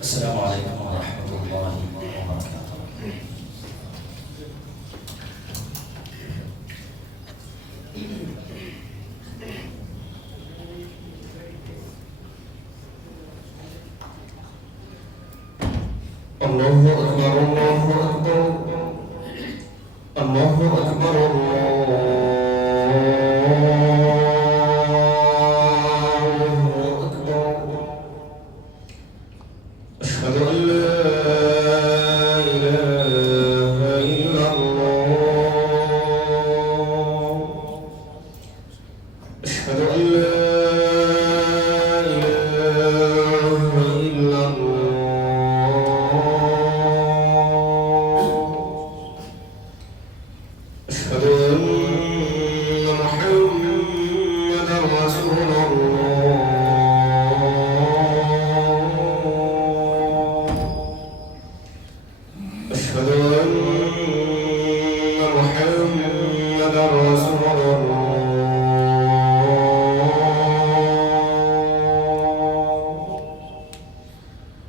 السلام عليكم ورحمة الله وبركاته. الله أكبر الله أكبر الله أكبر الله أكبر. أشهد أن لا إله إلا الله. أشهد أن لا إله إلا الله. أشهد أن محمدا رسول الله. أشهد أن محمدا رسول الله.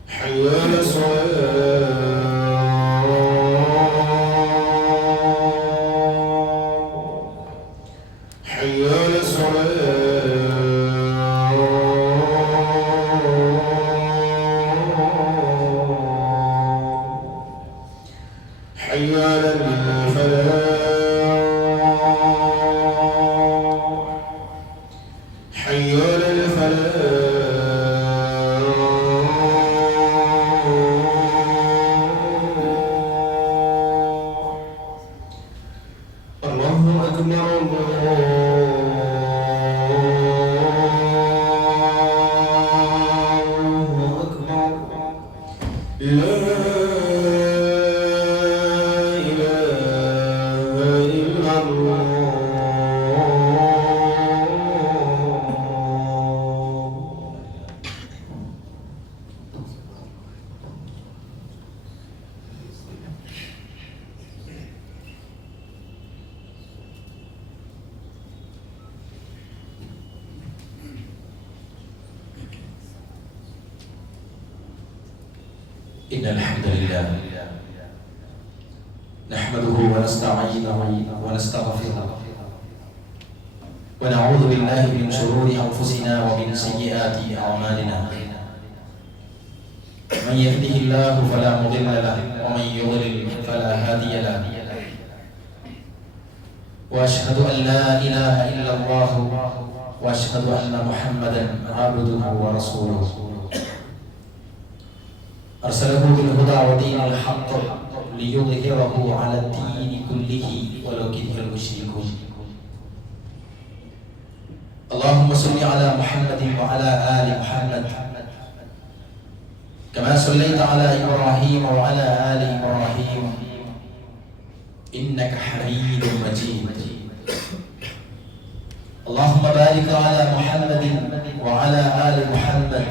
حي على الصلاة. حي على الصلاة. حي على الفلاح. حي على الفلاح. الله أكبر الله أكبر. لا إله إلا الله. إن الحمد لله نحمده ونستعينه ونستغفره ونعوذ بالله من شرور أنفسنا ومن سيئات أعمالنا. من يهده الله فلا مضل له ومن يضلل فلا هادي له. وأشهد أن لا إله إلا الله وأشهد أن محمدا عبده ورسوله أرسله بالهدى ودين الحق ليظهره على الدين كله ولو كره المشركون. اللهم صل على محمد وعلى آل محمد كما صليت على إبراهيم وعلى آل إبراهيم إنك حميد مجيد. اللهم بارك على محمد وعلى آل محمد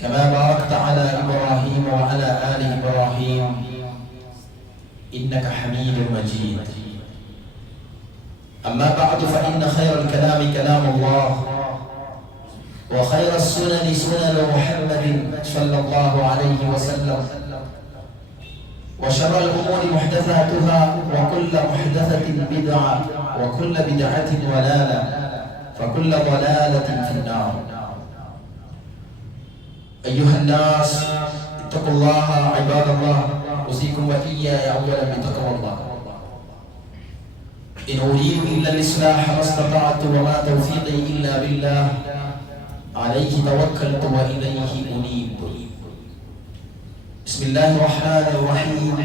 كما باركت على إبراهيم وعلى آل إبراهيم إنك حميد مجيد. أما بعد فإن خير الكلام كلام الله وخير السنن سنن محمد صلى الله عليه وسلم وشر الأمور محدثاتها وكل محدثة بدعة وكل بدعة ضلالة فكل ضلالة في النار. أيها الناس اتقوا الله عباد الله أوصيكم وإياي أولا بتقوى الله. إن أريد إلا الإصلاح ما استطعت وما توفيقي إلا بالله عليه توكلت وإليه أنيب. بسم الله الرحمن الرحيم.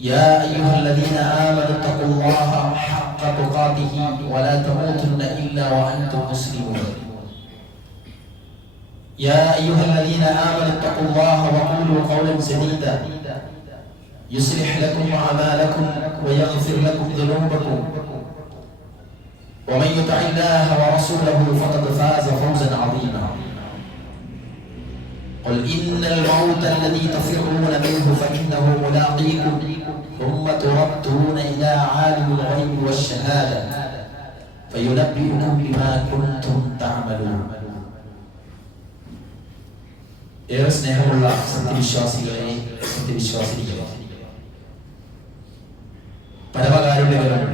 يا أيها الذين آمنوا اتقوا الله حق تقاته ولا تموتن إلا وأنتم مسلمون. يا أيها الذين آمنوا اتقوا الله وقولوا قولا سديدا يصلح لكم أعمالكم ويغفر لكم ذنوبكم ومن يطع الله ورسوله فقد فاز فوزا عظيما. قل إن الموت الذي تفرون منه فإنه ملاقيكم ثم تردون إلى عالم الغيب والشهادة فينبئكم بما كنتم تعملون. ഏറെ സ്നേഹമുള്ള സത്യവിശ്വാസികളെ, സത്യവിശ്വാസിനികളെ, പരമകാരുണ്യകനും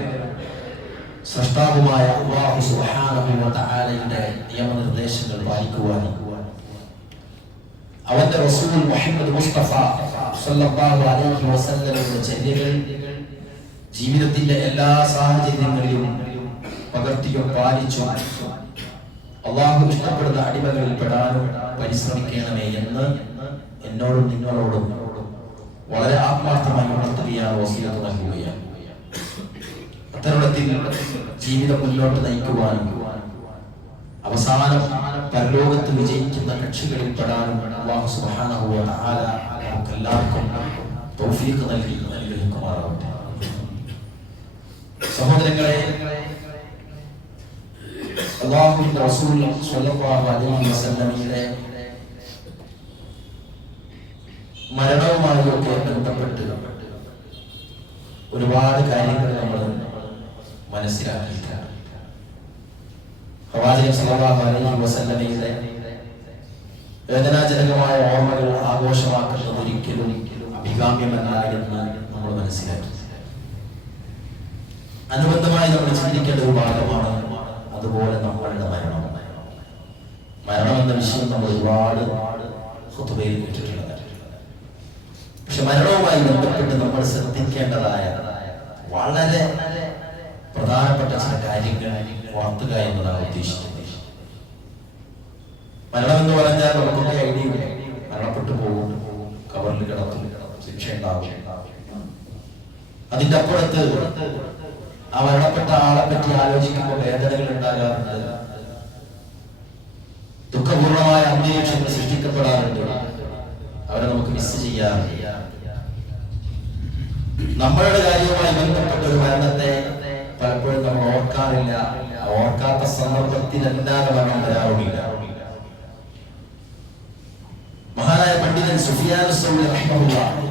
സ്രഷ്ടാവുമായ അല്ലാഹു സുബ്ഹാനഹു വ തആലയുടെ നിയമനിർദ്ദേശങ്ങൾ പാലിക്കുവാനും അവന്റെ റസൂൽ മുഹമ്മദ് മുസ്തഫ സല്ലല്ലാഹു അലൈഹി വസല്ലമയുടെ ചര്യകൾ ജീവിതത്തിന്റെ എല്ലാ സാഹചര്യങ്ങളിലും പകർത്തിയും പാലിച്ചും അല്ലാഹു ഇഷ്ടപ്പെടുന്ന അടിമകളിൽ പെടാനും പരിശ്രമിക്കണമേ എന്ന് എന്നോടും നിങ്ങളോടും വളരെ ആത്മാർത്ഥമായി ഉണർത്തുകയാണ്, വസിയത്ത് നൽകുകയാണ്. അത്തരത്തിൽ ജീവിതം മുന്നോട്ട് നയിക്കുവാനും അവസാനം പരലോകത്ത് വിജയിക്കുന്ന കക്ഷികളിൽ പെടാനും അല്ലാഹു സുബ്ഹാനഹു വ തആല നമുക്കെല്ലാവർക്കും തൗഫീഖ് നൽകി അനുഗ്രഹിക്കുമാറാവട്ടെ. സഹോദരങ്ങളെ, അല്ലാഹുവിന്റെ റസൂൽ സ്വല്ലല്ലാഹു അലൈഹി വസല്ലമയുടെ മരണവുമായൊക്കെ ബന്ധപ്പെട്ട് ഒരുപാട് കാര്യങ്ങൾ നമ്മൾ മനസ്സിലാക്കിയിട്ടാണ്. പ്രവാചകൻ സല്ലല്ലാഹു അലൈഹി വസല്ലമയുടെ വേദനാജനകമായ ഓർമ്മകൾ ആഘോഷമാക്കുന്നത് ഒരിക്കലും അഭികാമ്യമല്ല എന്ന് നമ്മൾ മനസ്സിലാക്കി. അനുബന്ധമായി നമ്മൾ ചിന്തിക്കേണ്ട ഒരു ഭാഗമാണ് അതുപോലെ നമ്മളുടെ മരണം. മരണം എന്ന വിഷയം നമ്മൾ ഒരുപാട് ഖുതുബയിൽ കേട്ടിട്ടുള്ളതാണ്. പക്ഷെ മരണവുമായി ബന്ധപ്പെട്ട് നമ്മൾ ശ്രദ്ധിക്കേണ്ടതായ വളരെ പ്രധാനപ്പെട്ട ചില കാര്യങ്ങൾ ഓർത്തുക എന്നതാണ് ഉദ്ദേശിക്കുന്നത്. മരണം എന്ന് പറഞ്ഞാൽ നമുക്കൊക്കെ ഐഡിയ മരണപ്പെട്ടു പോകും, കബറിൽ കിടത്തും, ശിക്ഷ ഉണ്ടാവും. അതിന്റെ അപ്പുറത്ത് ആ മരണപ്പെട്ട ആളെ പറ്റി ആലോചിക്കുമ്പോൾ വേദനകൾ ഉണ്ടാകാറുണ്ട്, ദുഃഖപൂർണമായ അന്തരീക്ഷങ്ങൾ സൃഷ്ടിക്കപ്പെടാറുണ്ട്, അവരെ നമുക്ക് മിസ് ചെയ്യാറുണ്ട്. നമ്മളുടെ കാര്യവുമായി ബന്ധപ്പെട്ട ഒരു മരണത്തെ പലപ്പോഴും നമ്മൾ ഓർക്കാറില്ല. ഓർക്കാത്ത സന്ദർഭത്തിലല്ലാതെ മരണം വരാറുമില്ല. മഹാനായ പണ്ഡിതൻ സുഫിയാൻ സൗരി റഹിമഹുല്ലാഹ്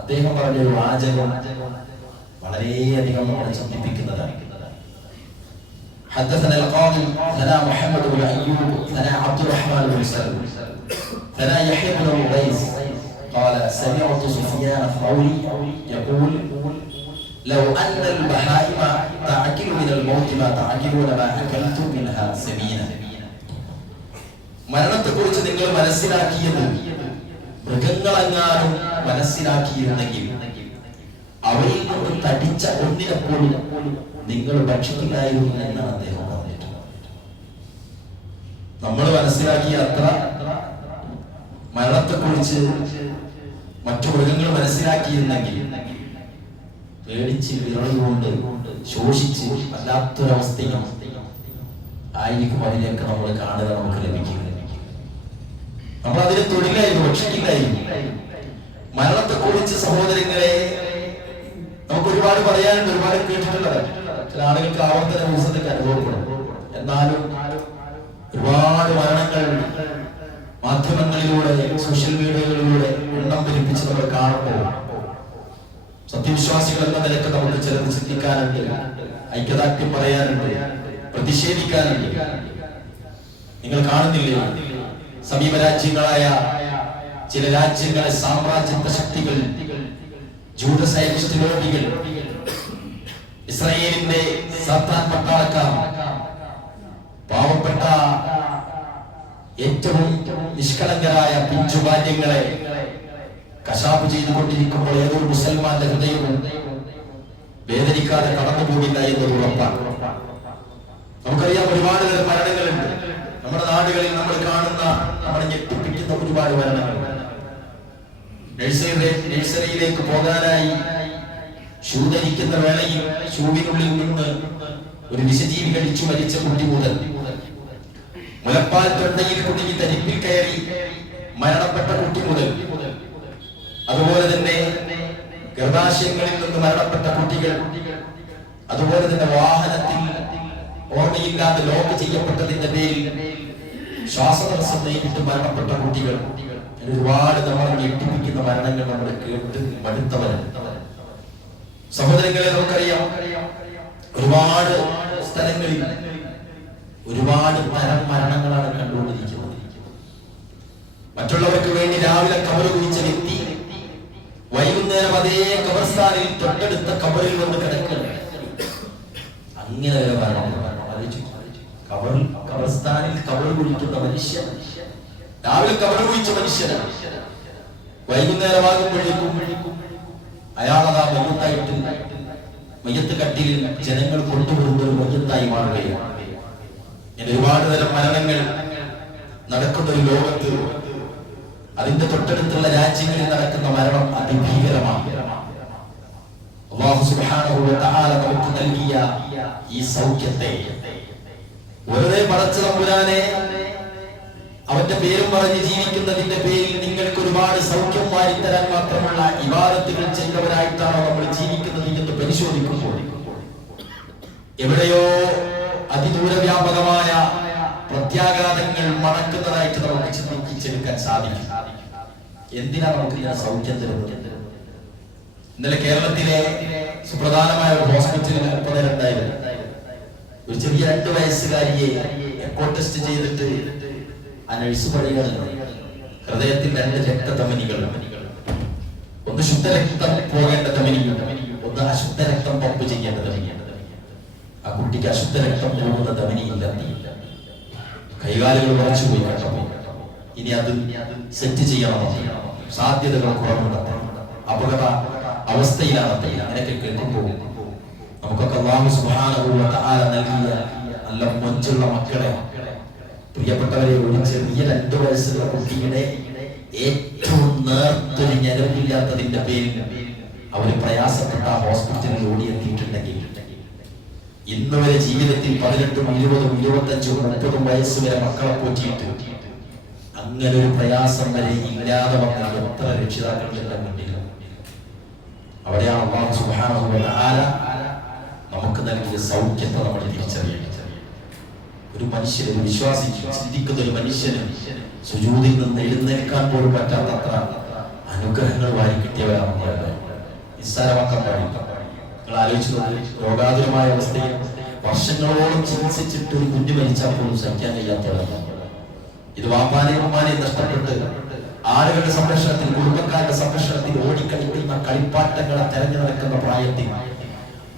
അദ്ദേഹം പറഞ്ഞ ഒരു വാചകം വളരെയധികം നമ്മളെ ചിന്തിപ്പിക്കുന്നതാണ്. حدثنا القاضي ثنا محمد بن أيوب ثنا عبد الرحمن بن سلم ثنا يحيى بن عبيس قال سمعت سفيان الثوري يقول لو أن البهائم تعقل من الموت ما تعقلون ما أكلت منها سمينا. മരണത്തെക്കുറിച്ച് നിങ്ങൾ മനസ്സിലാക്കിയത് മൃഗങ്ങളെങ്ങാനും മനസ്സിലാക്കിയിരുന്നെങ്കിൽ അവയിൽ നിന്ന് തടിച്ച ഒന്നിനെപ്പോലും നിങ്ങൾ ഭക്ഷിക്കില്ലായിരുന്നു എന്നാണ് അദ്ദേഹം പറഞ്ഞിട്ടുള്ളത്. നമ്മൾ മനസ്സിലാക്കിയ അത്ര മരണത്തെക്കുറിച്ച് മറ്റു മൃഗങ്ങൾ മനസ്സിലാക്കിയിരുന്നെങ്കിൽ പേടിച്ച് വിറളുകൊണ്ട് ശോഷിച്ച് വല്ലാത്തൊരവസ്ഥയും ആയിരിക്കും അതിലേക്ക് നമ്മൾ കാണുക, നമുക്ക് ലഭിക്കുക. നമ്മൾ അതിന് തൊഴിലായിരുന്നു, ഭക്ഷിക്കില്ലായിരുന്നു. മരണത്തെക്കുറിച്ച് സഹോദരങ്ങളെ നമുക്ക് ഒരുപാട് പറയാനുണ്ട്, ഒരുപാട് കേട്ടിട്ടുള്ളതാണ്. ചില ആളുകൾക്ക് ആവർത്തന ദിവസത്തേക്ക് അനുഭവപ്പെടും. എന്നാലും ഒരുപാട് മരണങ്ങൾ മാധ്യമങ്ങളിലൂടെ, സോഷ്യൽ മീഡിയകളിലൂടെ എണ്ണം പെരുപ്പിച്ച് നമ്മൾ കാണുമ്പോൾ സത്യവിശ്വാസികൾ എന്ന നിലക്ക് നമുക്ക് ചിലത് ചിന്തിക്കാനുണ്ട്, ഐക്യദാർഢ്യം പറയാനുണ്ട്, പ്രതിഷേധിക്കാനുണ്ട്. നിങ്ങൾ കാണുന്നില്ലേ, സമീപ രാജ്യങ്ങളായ ചില രാജ്യങ്ങളെ സാമ്രാജ്യത്വ ശക്തികൾ, ജൂത സൈനിസ്റ്റ് ലോബികൾ, ഇസ്രായേലിന്റെ സത്താൻ പട്ടാളക്കാർ പാവപ്പെട്ട ഏറ്റവും നിഷ്കളങ്കരായ പിഞ്ചുബാല്യങ്ങളെ കശാപ്പ് ചെയ്തുകൊണ്ടിരിക്കുമ്പോൾ ഏതൊരു മുസൽമാന്റെ ഹൃദയവും വേദനിക്കാതെ കടന്നുപോകില്ല എന്നത് ഉറപ്പാണ്. നമുക്കറിയാം, ഒരുപാട് തരം മരണങ്ങളുണ്ട് നമ്മുടെ നാടുകളിൽ. നമ്മൾ കാണുന്ന, നമ്മളെ ഞെട്ടിപ്പിക്കുന്ന ഒരുപാട് മരണങ്ങൾ. നഴ്സറിയിലേക്ക് പോകാനായി ഷൂ ധരിക്കുന്ന വേളയിൽ ഷൂവിനുള്ളിൽ നിന്ന് ഒരു വിഷജീവി കടിച്ചു മരിച്ച കുട്ടി മുതൽ മുലപ്പാൽ തൊണ്ടയിൽ കുടുങ്ങി തരിപ്പിൽ കയറി മരണപ്പെട്ട കുട്ടി മുതൽ, അതുപോലെ തന്നെ ഗർഭാശയങ്ങളിൽ നിന്ന് മരണപ്പെട്ട കുട്ടികൾ, അതുപോലെ തന്നെ വാഹനത്തിൽ ഓർമ്മയില്ലാതെ ലോക്ക് ചെയ്യപ്പെട്ടതിന്റെ പേരിൽ ശ്വാസതടസ്സം നേരിട്ട് മരണപ്പെട്ട കുട്ടികൾ, ഒരുപാട് നമ്മളെ ഞെട്ടിപ്പിക്കുന്ന മരണങ്ങൾ നമ്മൾ കേട്ട് മടുത്തവരാണ്. സഹോദരങ്ങളെ, നമുക്കറിയാം, ഒരുപാട് സ്ഥലങ്ങളിൽ ഒരുപാട് മരണങ്ങളാണ് കണ്ടുകൊണ്ടിരിക്കുന്നത്. മറ്റുള്ളവർക്ക് വേണ്ടി രാവിലെ ഖബർ കുഴിച്ച വ്യക്തി വൈകുന്നേരം അതേ ഖബർസ്ഥാനിൽ തൊട്ടടുത്ത ഖബറിൽ വന്ന് കിടക്കുകയാണ്. അങ്ങനെ ഒരു ഖബർസ്ഥാനിൽ ഖബർ കുഴിക്കുന്ന മനുഷ്യൻ, രാവിലെ ഖബർ കുഴിച്ച മനുഷ്യനാണ്. വൈകുന്നേരമാകുമ്പോഴേക്കും അയാളതാ മയ്യത്തായിട്ട് മയ്യത്ത് കട്ടിലിൽ ജനങ്ങൾ കൊണ്ടുപോകുന്ന ഒരു മയ്യത്തായി മാറുകയാണ്. ഇങ്ങനെ ഒരുപാട് തരം മരണങ്ങൾ നടക്കുന്ന ഒരു ലോകത്ത് അതിന്റെ തൊട്ടടുത്തുള്ള രാജ്യങ്ങളിൽ നടക്കുന്ന മരണം അതിഭീകരമാണ്. അല്ലാഹു സുബ്ഹാനഹു വ തആല നമുക്ക് നൽകിയ ഈ സൗഖ്യത്തെ വെറുതെ പടച്ച തമ്പുരാനെ അവന്റെ പേരും പറഞ്ഞ് ജീവിക്കുന്നതിന്റെ പേരിൽ നിങ്ങൾക്ക് ഒരുപാട് സൗഖ്യം വാരിത്തരാൻ മാത്രമുള്ള ഇബാദത്തുകൾ ചെയ്തവരായിട്ടാണോ നമ്മൾ ജീവിക്കുന്നത് എന്ന് പരിശോധിക്കുമ്പോൾ എവിടെയോ അതിദൂരവ്യാപകമായ പ്രത്യാഘാതങ്ങൾ മണക്കുന്നതായിട്ട് നമുക്ക് ചിന്തിച്ചെടുക്കാൻ സാധിക്കും. എന്തിനാണ് നമുക്ക് ഇങ്ങനെ സൗഖ്യം തരുന്നത്? ഇന്നലെ കേരളത്തിലെ സുപ്രധാനമായ ഒരു ഹോസ്പിറ്റലിൽ അല്പനേരമുണ്ടായിരുന്നു. ഒരു ചെറിയ 2 വയസ്സുകാരിയെ എക്കോ ടെസ്റ്റ് ചെയ്തിട്ട് ആ നഴ്സ് പറയുകയാണ്, ഹൃദയത്തിൽ 2 രക്തധമനികൾ, ഒന്ന് ശുദ്ധരക്തം പോകേണ്ട ധമനിയും ഒന്ന് അശുദ്ധ രക്തം പമ്പ് ചെയ്യേണ്ട ധമനിയാണ്. ആ കുട്ടിക്ക് അശുദ്ധ രക്തം പോകുന്ന ധമനിയില്ല, കൈകാലുകൾ കുറച്ചു പോയി കേട്ടോ. ഇനി അത് സെറ്റ് ചെയ്യണമോ? സാധ്യതകൾ കുറവുണ്ട്, അപകട അവസ്ഥയിലാണ്. അങ്ങനെയൊക്കെ കേൾക്കുമ്പോൾ നമുക്കൊക്കെ അല്ലാഹു സുബ്ഹാനഹു വ തആല നൽകിയ നല്ല മൊഞ്ചുള്ള മക്കളെ, പ്രിയപ്പെട്ടവരെ, ഒരു ചെറിയ 2 വയസ്സുള്ള കുട്ടിയുടെ ഏറ്റവും നേർത്തൊരു ഞരമ്പില്ലാത്തതിന്റെ പേരിൽ അവര് പ്രയാസപ്പെട്ട ഹോസ്പിറ്റലിൽ ഓടിയെത്തിയിട്ടുണ്ടെങ്കിൽ ഇന്ന് വരെ ജീവിതത്തിൽ 18, 20, 25, 30 വയസ്സ് വരെ മക്കളെ പോറ്റിയിട്ട് അങ്ങനെ ഒരു പ്രയാസം വരെ ഇല്ലാതെ വന്ന എത്ര രക്ഷിതാക്കളുടെ മുന്നിൽ. അവിടെയാണ് അല്ലാഹു സുബ്ഹാനഹു വ തആല നമുക്ക് നൽകിയ സൗഖ്യത്തെ നമ്മൾ തിരിച്ചറിയേണ്ടത്. ഒരു മനുഷ്യന്, ഒരു വിശ്വാസി, ചിന്തിക്കുന്ന ഒരു മനുഷ്യന് സുജൂദിൽ നിന്ന് എഴുന്നേൽക്കാൻ പോലും പറ്റാത്തത്ര അനുഗ്രഹങ്ങൾ വാരി കിട്ടിയവരാണ്. നിസ്സാരമാക്കാൻ പാടില്ല. നിങ്ങൾ ആലോചിച്ചു നോക്കി, രോഗാതുരമായ അവസ്ഥയിൽ വർഷങ്ങളോളം ചികിത്സിച്ചിട്ട് ഒരു കുഞ്ഞു മരിച്ചാൽ പോലും സഹിക്കാൻ കഴിയാത്തവരാണ്. ഇത് വാപ്പാനെയും ഉമ്മാനെയും നഷ്ടപ്പെട്ട് ആളുകളുടെ സംരക്ഷണത്തിൽ, കുടുംബക്കാരുടെ സംരക്ഷണത്തിൽ ഓടിക്കളിക്കുന്ന കളിപ്പാട്ടങ്ങളെ തെരഞ്ഞു നടക്കുന്ന പ്രായത്തിൽ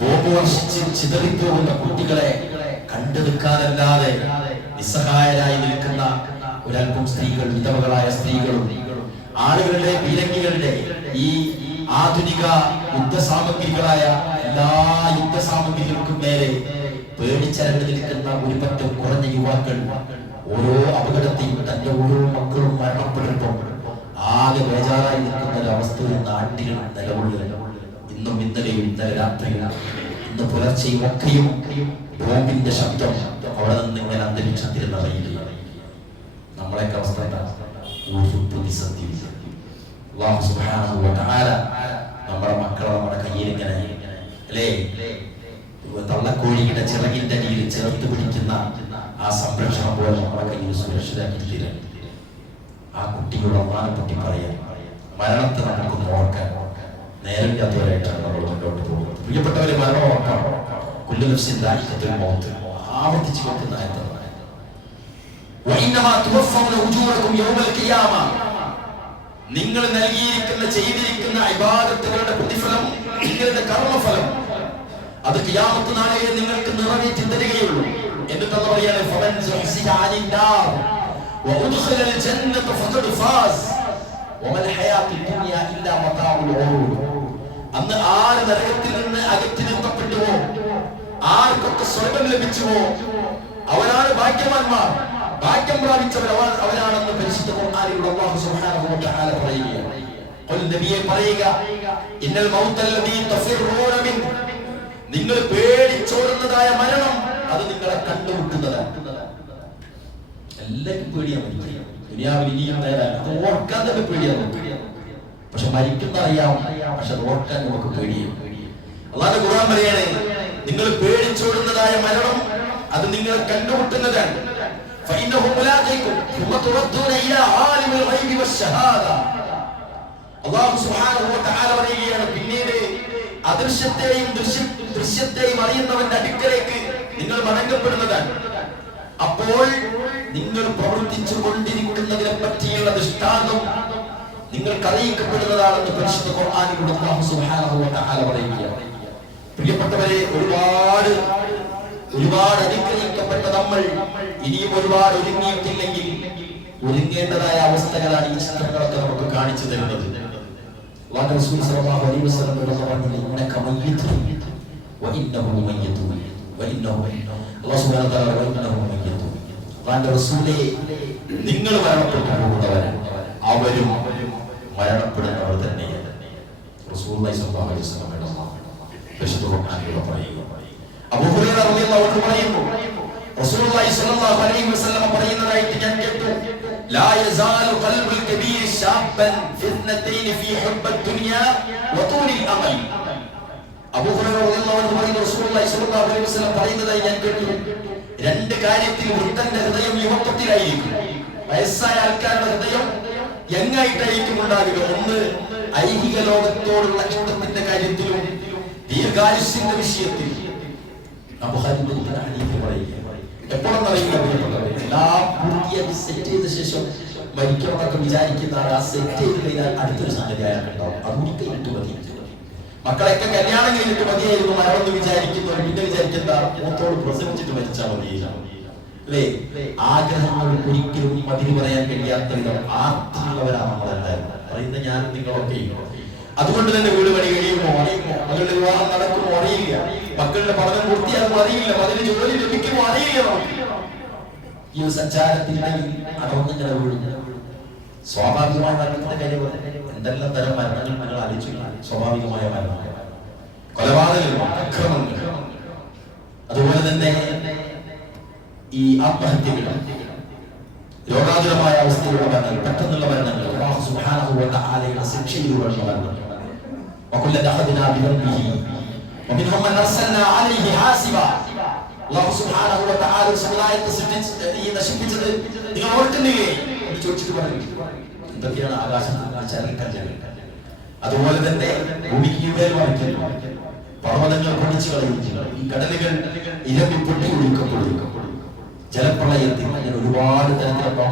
ബോംബ് വർഷിച്ച് ചിതറിപ്പോകുന്ന കുട്ടികളെ കണ്ടെടുക്കാനല്ലാതെ നിസ്സഹായരായി നിൽക്കുന്ന ഒരൽപ്പം സ്ത്രീകൾ, വിധവകളായ സ്ത്രീകളും ആളുകളുടെ പീരങ്കികളുടെ ഈ ആധുനിക യുദ്ധസാമഗ്രികളായ എല്ലാ യുദ്ധസാമഗ്രികൾക്കും മേലെ പേടിച്ചരണ്ട് നിൽക്കുന്ന ഒരു പറ്റം കുറഞ്ഞ യുവാക്കൾ ഓരോ അപകടത്തെയും തന്റെ ഓരോ മക്കളും മരണപ്പെടുമ്പോൾ ആകെ ബേജാറായി നിൽക്കുന്ന ഒരു അവസ്ഥ ഒരു നാട്ടിൽ നിലകൊള്ളുക. ഇന്നും ഇന്നലെയും ഇന്നലെ രാത്രിയും ഇന്ന് പുലർച്ചയും ഒക്കെയും ബോംബിന്റെ ശബ്ദം അവിടെ നിന്ന് ഇങ്ങനെ അന്തരീക്ഷത്തിൽ നിറയുകയാണ്. നമ്മളെയൊക്കെ അവസ്ഥ ഒരു പ്രതിസന്ധി. അല്ലാഹു സുബ്ഹാനഹു വ തആല നമ്മുടെ മക്കളെ നമ്മുടെ കയ്യിൽ ഇങ്ങനെ അല്ലേ തള്ളക്കോഴിയുടെ ചിറകിന്റെ അടിയിൽ ചേർത്ത് പിടിക്കുന്ന ആ സംരക്ഷണം പോലെ നമ്മുടെ കയ്യിൽ സുരക്ഷിതരാക്കി തീരാൻ. ആ കുട്ടിയുടെ അമ്മാനെപ്പറ്റി പറയാൻ, മരണത്തെ നമുക്കൊന്ന് ഓർക്കാൻ നേരമില്ലാത്തവരായിട്ടാണ് നമ്മൾ മുന്നോട്ട് പോകുന്നത്. പ്രിയപ്പെട്ടവരെ, മരണം ഉറപ്പാണ്. കുല്ലു നഫ്സിൻ ദാഇഖത്തുൽ മൗത്ത് ആവർത്തിച്ച് കേൾക്കുന്ന ആയത്താണ്. വഇന്നമാ തുവഫൗന ഉജൂറകും യൗമൽ ഖിയാമ. നിങ്ങൾ നൽകിയിരിക്കുന്ന, ചെയ്തിരിക്കുന്ന ഇബാദത്തുകളുടെ പ്രതിഫലം, നിങ്ങളുടെ കർമ്മഫലം, അത് ഖിയാമത്ത് നാളിൽ നിങ്ങൾക്ക് നിറവേറ്റി തരികയുള്ളൂ. എന്നിട്ട് പറയാണ്, ഫമൻ സുഹ്സിഹ അനിൻ നാർ വഉദ്ഖിലൽ ജന്നത ഫഖദ് ഫാസ് വമൽ ഹയാത്തുദ് ദുനിയ ഇല്ലാ മതാഉൽ ഖുറൂർ. അന്ന് ആര് നരകത്തിൽ നിന്ന് അകറ്റി നിർത്തപ്പെട്ടുവോ, ആർക്കൊക്കെ സ്വർഗ്ഗം ലഭിച്ചുവോ അവരാണ് ഭാഗ്യവാന്മാർ, ഭാഗ്യം പ്രാപിച്ചവർ അവരാണെന്ന് പരിശുദ്ധ ഖുർആനിലൂടെ അല്ലാഹു സുബ്ഹാനഹു വ തആല പറയുകയാണ്. ഖുൽ നബിയെ പറയുക, ഇന്നൽ മൗതല്ലദീ തഫിറൂന മിൻ, നിങ്ങൾ പേടിച്ചോടുന്നതായ മരണം അത് നിങ്ങളെ കണ്ടുമുട്ടുന്നതാണ്. എല്ലാവർക്കും പേടിയാണ് ദുനിയാവിൽ ഇനിയും നേരാൻ, അത് ഓർക്കാൻ തന്നെ പേടിയാണ്. പക്ഷെ മരിക്കുന്ന അറിയാം, പക്ഷെ അത് ഓർക്കാൻ നമുക്ക് പേടിയാണ്. അല്ലാഹുവിന്റെ ഖുർആൻ പറയാണ്, നിങ്ങൾ പേടിച്ചോടുന്നതായ മരണം അത് നിങ്ങളെ കണ്ടുമുട്ടുന്നതാണ്. ഫഇന്നഹു മുലാഖീകും സുമ്മ തുറദ്ദൂന ഇലാ ആലിമിൽ ഗൈബി വശഹാദ. അല്ലാഹു സുബ്ഹാനഹു വ തആല പറയുകയാണ്, പിന്നീട് അദൃശ്യത്തെയും ദൃശ്യത്തെയും അറിയുന്നവന്റെ അടുക്കലേക്ക് നിങ്ങൾ മടങ്ങപ്പെടുന്നതാണ്. അപ്പോൾ നിങ്ങൾ പ്രവർത്തിച്ചു കൊണ്ടിരിക്കുന്നതിനെ പറ്റിയുള്ള ദൃഷ്ടാന്തം നിങ്ങൾക്ക് അറിയിക്കപ്പെടുന്നതാണെന്ന് പരിശുദ്ധ ഖുർആനിലൂടെ അല്ലാഹു സുബ്ഹാനഹു വ തആല പറയുകയാണ്. പ്രിയപ്പെട്ടവരെ, ഒരുപാട് അനുഗ്രഹിക്കപ്പെട്ട നമ്മൾ ഇനിയും ഒരുപാട് ഒരുങ്ങിയിട്ടില്ലെങ്കിൽ ഒരുങ്ങേണ്ടതായ അവസ്ഥകളാണ് ഈ ചിത്രങ്ങളൊക്കെ നമുക്ക് കാണിച്ചു തരുന്നത്. റസൂൽ സല്ലല്ലാഹു അലൈഹി വസല്ലം പറഞ്ഞു, ഇന്നക മയ്യിതുൻ വ ഇന്നഹു മയ്യിതുൻ വ ഇന്നഹു അല്ലാഹു സുബ്ഹാനഹു വ തആല വ ഇന്നഹു മയ്യിതുൻ. അല്ലാഹുവിന്റെ റസൂലേ, നിങ്ങൾ മരണപ്പെട്ടു പോകുന്നവരാണ്, അവരും മരണപ്പെടുന്നവർ തന്നെയാണ്. റസൂലുള്ളാഹി സ്വല്ലല്ലാഹു അലൈഹി വസല്ലം പരിശുദ്ധ ഖുർആനിലൂടെ പറയുന്നു. അബൂ ഹുറൈറ റളിയല്ലാഹു അൻഹു പറയുന്നു, റസൂലുള്ളാഹി സ്വല്ലല്ലാഹു അലൈഹി വസല്ലം പറയുന്നതായിട്ട് ഞാൻ കേട്ടു, ലാ യസാലു ഖൽബുൽ കബീർ ശാബൻ ഫിത്നതൈൻ ഫീ ഹുബ്ബദ് ദുനിയ വ തൂലിൽ അമൽ. അബൂ ഹുറൈറ റളിയല്ലാഹു അൻഹു പറയുന്നു, റസൂലുള്ളാഹി സ്വല്ലല്ലാഹു അലൈഹി വസല്ലം പറയുന്നതായി ഞാൻ കേട്ടു, രണ്ട് കാര്യത്തിൽ വൃദ്ധന്റെ ഹൃദയം യുവത്വത്തിലായിരിക്കും, വയസ്സായ ആൾക്കാരുടെ ഹൃദയം യങ്ങായിട്ടായിരിക്കും ഉണ്ടാകുക. ഒന്ന് ഐഹിക ലോകത്തോടുള്ള ഇഷ്ടത്തിന്റെ കാര്യത്തിലും ദീർഘായുസ്സിന്റെ വിഷയത്തിൽ. എപ്പോഴും എല്ലാം പൂർത്തിയാക്കി സെറ്റ് ചെയ്ത ശേഷം മരിക്കണമെന്നൊക്കെ വിചാരിക്കുന്ന ആ സെറ്റ് ചെയ്ത് കഴിഞ്ഞാൽ അടുത്തൊരു സംഗതി അയാൾക്കുണ്ടാവും, അതുകൂടി കഴിഞ്ഞിട്ട് മതി. മക്കളൊക്കെ കല്യാണം കഴിഞ്ഞിട്ട് മതിയായിരുന്നു മരണമെന്ന് വിചാരിക്കുന്നു. പിന്നെ വിചാരിക്കുന്ന മൂത്തോട് പ്രസവിച്ചിട്ട് മരിച്ചാൽ മതിയായിരുന്നു അല്ലേ? ആഗ്രഹങ്ങൾ ഒരിക്കലും മതിന് പറയാൻ കഴിയാത്ത വിധം ആർത്തിയുള്ളവരാണ് നമ്മളെല്ലാവരും. പറയുന്ന ഞാനും നിങ്ങളൊക്കെ. അതുകൊണ്ട് തന്നെ വീട് പണി കഴിയുമോ അറിയുമോ, മകളുടെ വിവാഹം നടക്കുമോ അറിയില്ല, മക്കളുടെ പഠനം പൂർത്തിയാകുമോ അറിയില്ല, അതിന് ജോലി ലഭിക്കുമോ അറിയില്ല. ഈ ഒരു സഞ്ചാരത്തിനായി അടവന്നിങ്ങനെ വീഴുന്നു. സ്വാഭാവികമായ മരണത്തിന്റെ കാര്യം എന്തെല്ലാം തരം മരണങ്ങൾ നിങ്ങൾ ആലോചിച്ചില്ല. സ്വാഭാവികമായ മരണങ്ങൾ, കൊലപാതകങ്ങൾ, അക്രമങ്ങൾ, അതുപോലെ തന്നെ ഈ ആത്മഹത്യകൾ, രോഗാതുരമായ അവസ്ഥയിലുള്ള മരണങ്ങൾ, പെട്ടെന്നുള്ള മരണങ്ങൾ, അല്ലാഹു സുബ്ഹാനഹു വ തആലയുടെ ശിക്ഷയിലൂടെയുള്ള മരണങ്ങൾ. വകുല്ലൻ അഖദ്നാ ബിദംബിഹി വമിൻഹും മൻ അർസൽനാ അലൈഹി ഹാസിബ. അല്ലാഹു സുബ്ഹാനഹു വ തആല സമുദായത്തെ നശിപ്പിച്ചത് നിങ്ങൾ ഓർക്കുന്നില്ലേ എന്ന് ചോദിച്ചിട്ട് പറഞ്ഞു. എന്തൊക്കെയാണ് ആകാശത്തിൽ ചരൽക്കല്ലുകൾ, അതുപോലെ തന്നെ ഭൂമിക്ക് മേൽ മറിക്കുന്നു, പർവ്വതങ്ങൾ പൊടിച്ചു കളയുന്നു, ഈ കടലുകൾ ഇരമ്പി പൊട്ടി ഒഴുക്കപ്പെടും, ജലപ്രളയത്തിൽ അങ്ങനെ ഒരുപാട് തരത്തിലുള്ള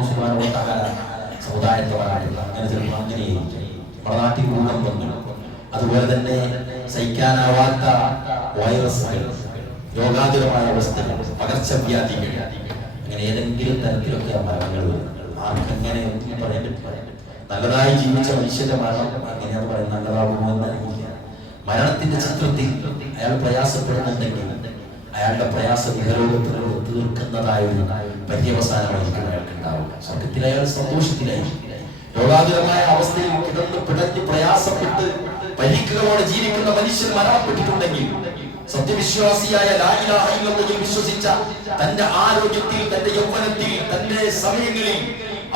സമുദായത്തെ അങ്ങനെ ചിലപ്പോൾ അങ്ങനെയായിരിക്കും. നമ്മുടെ നാട്ടിൽ ഭൂകം വന്നു, അതുപോലെ തന്നെ സഹിക്കാനാവാത്ത വൈറസുകൾ, രോഗാതുരമായ അവസ്ഥകൾ, പകർച്ചവ്യാധികൾ, അങ്ങനെ ഏതെങ്കിലും തരത്തിലൊക്കെ ആ മരണങ്ങൾ ആർക്കെങ്ങനെ ഒന്നും പറയാൻ പറ്റില്ല. നല്ലതായി ജീവിച്ച മനുഷ്യന്റെ മരണം എങ്ങനെയാണ് പറയുന്നത്, നല്ലതാകുമോ എന്നറിയില്ല. മരണത്തിന്റെ ചിത്രത്തിൽ അയാൾ പ്രയാസപ്പെടുന്നുണ്ടെങ്കിൽ അയാളുടെ പ്രയാസം ഇഹലോകത്തിലൂടെ തീർക്കുന്നതായ ഒരു പര്യവസാനമായിരിക്കും അയാൾക്കുണ്ടാവുക. സ്വർഗത്തിൽ അയാൾ സന്തോഷത്തിലായിരിക്കും. രോഗാതുരമായ അവസ്ഥയിൽ കിടന്ന് പിടഞ്ഞ് പ്രയാസപ്പെട്ട് പരിക്കുകളോടെ ജീവിക്കുന്ന മനുഷ്യൻ മരണപ്പെട്ടിട്ടുണ്ടെങ്കിൽ സത്യവിശ്വാസിയായ ലാ ഇലാഹ ഇല്ലല്ലാഹ് വിശ്വസിച്ച തന്റെ ആരോഗ്യത്തിൽ, തന്റെ യൗവനത്തിൽ, തന്റെ സമയങ്ങളിൽ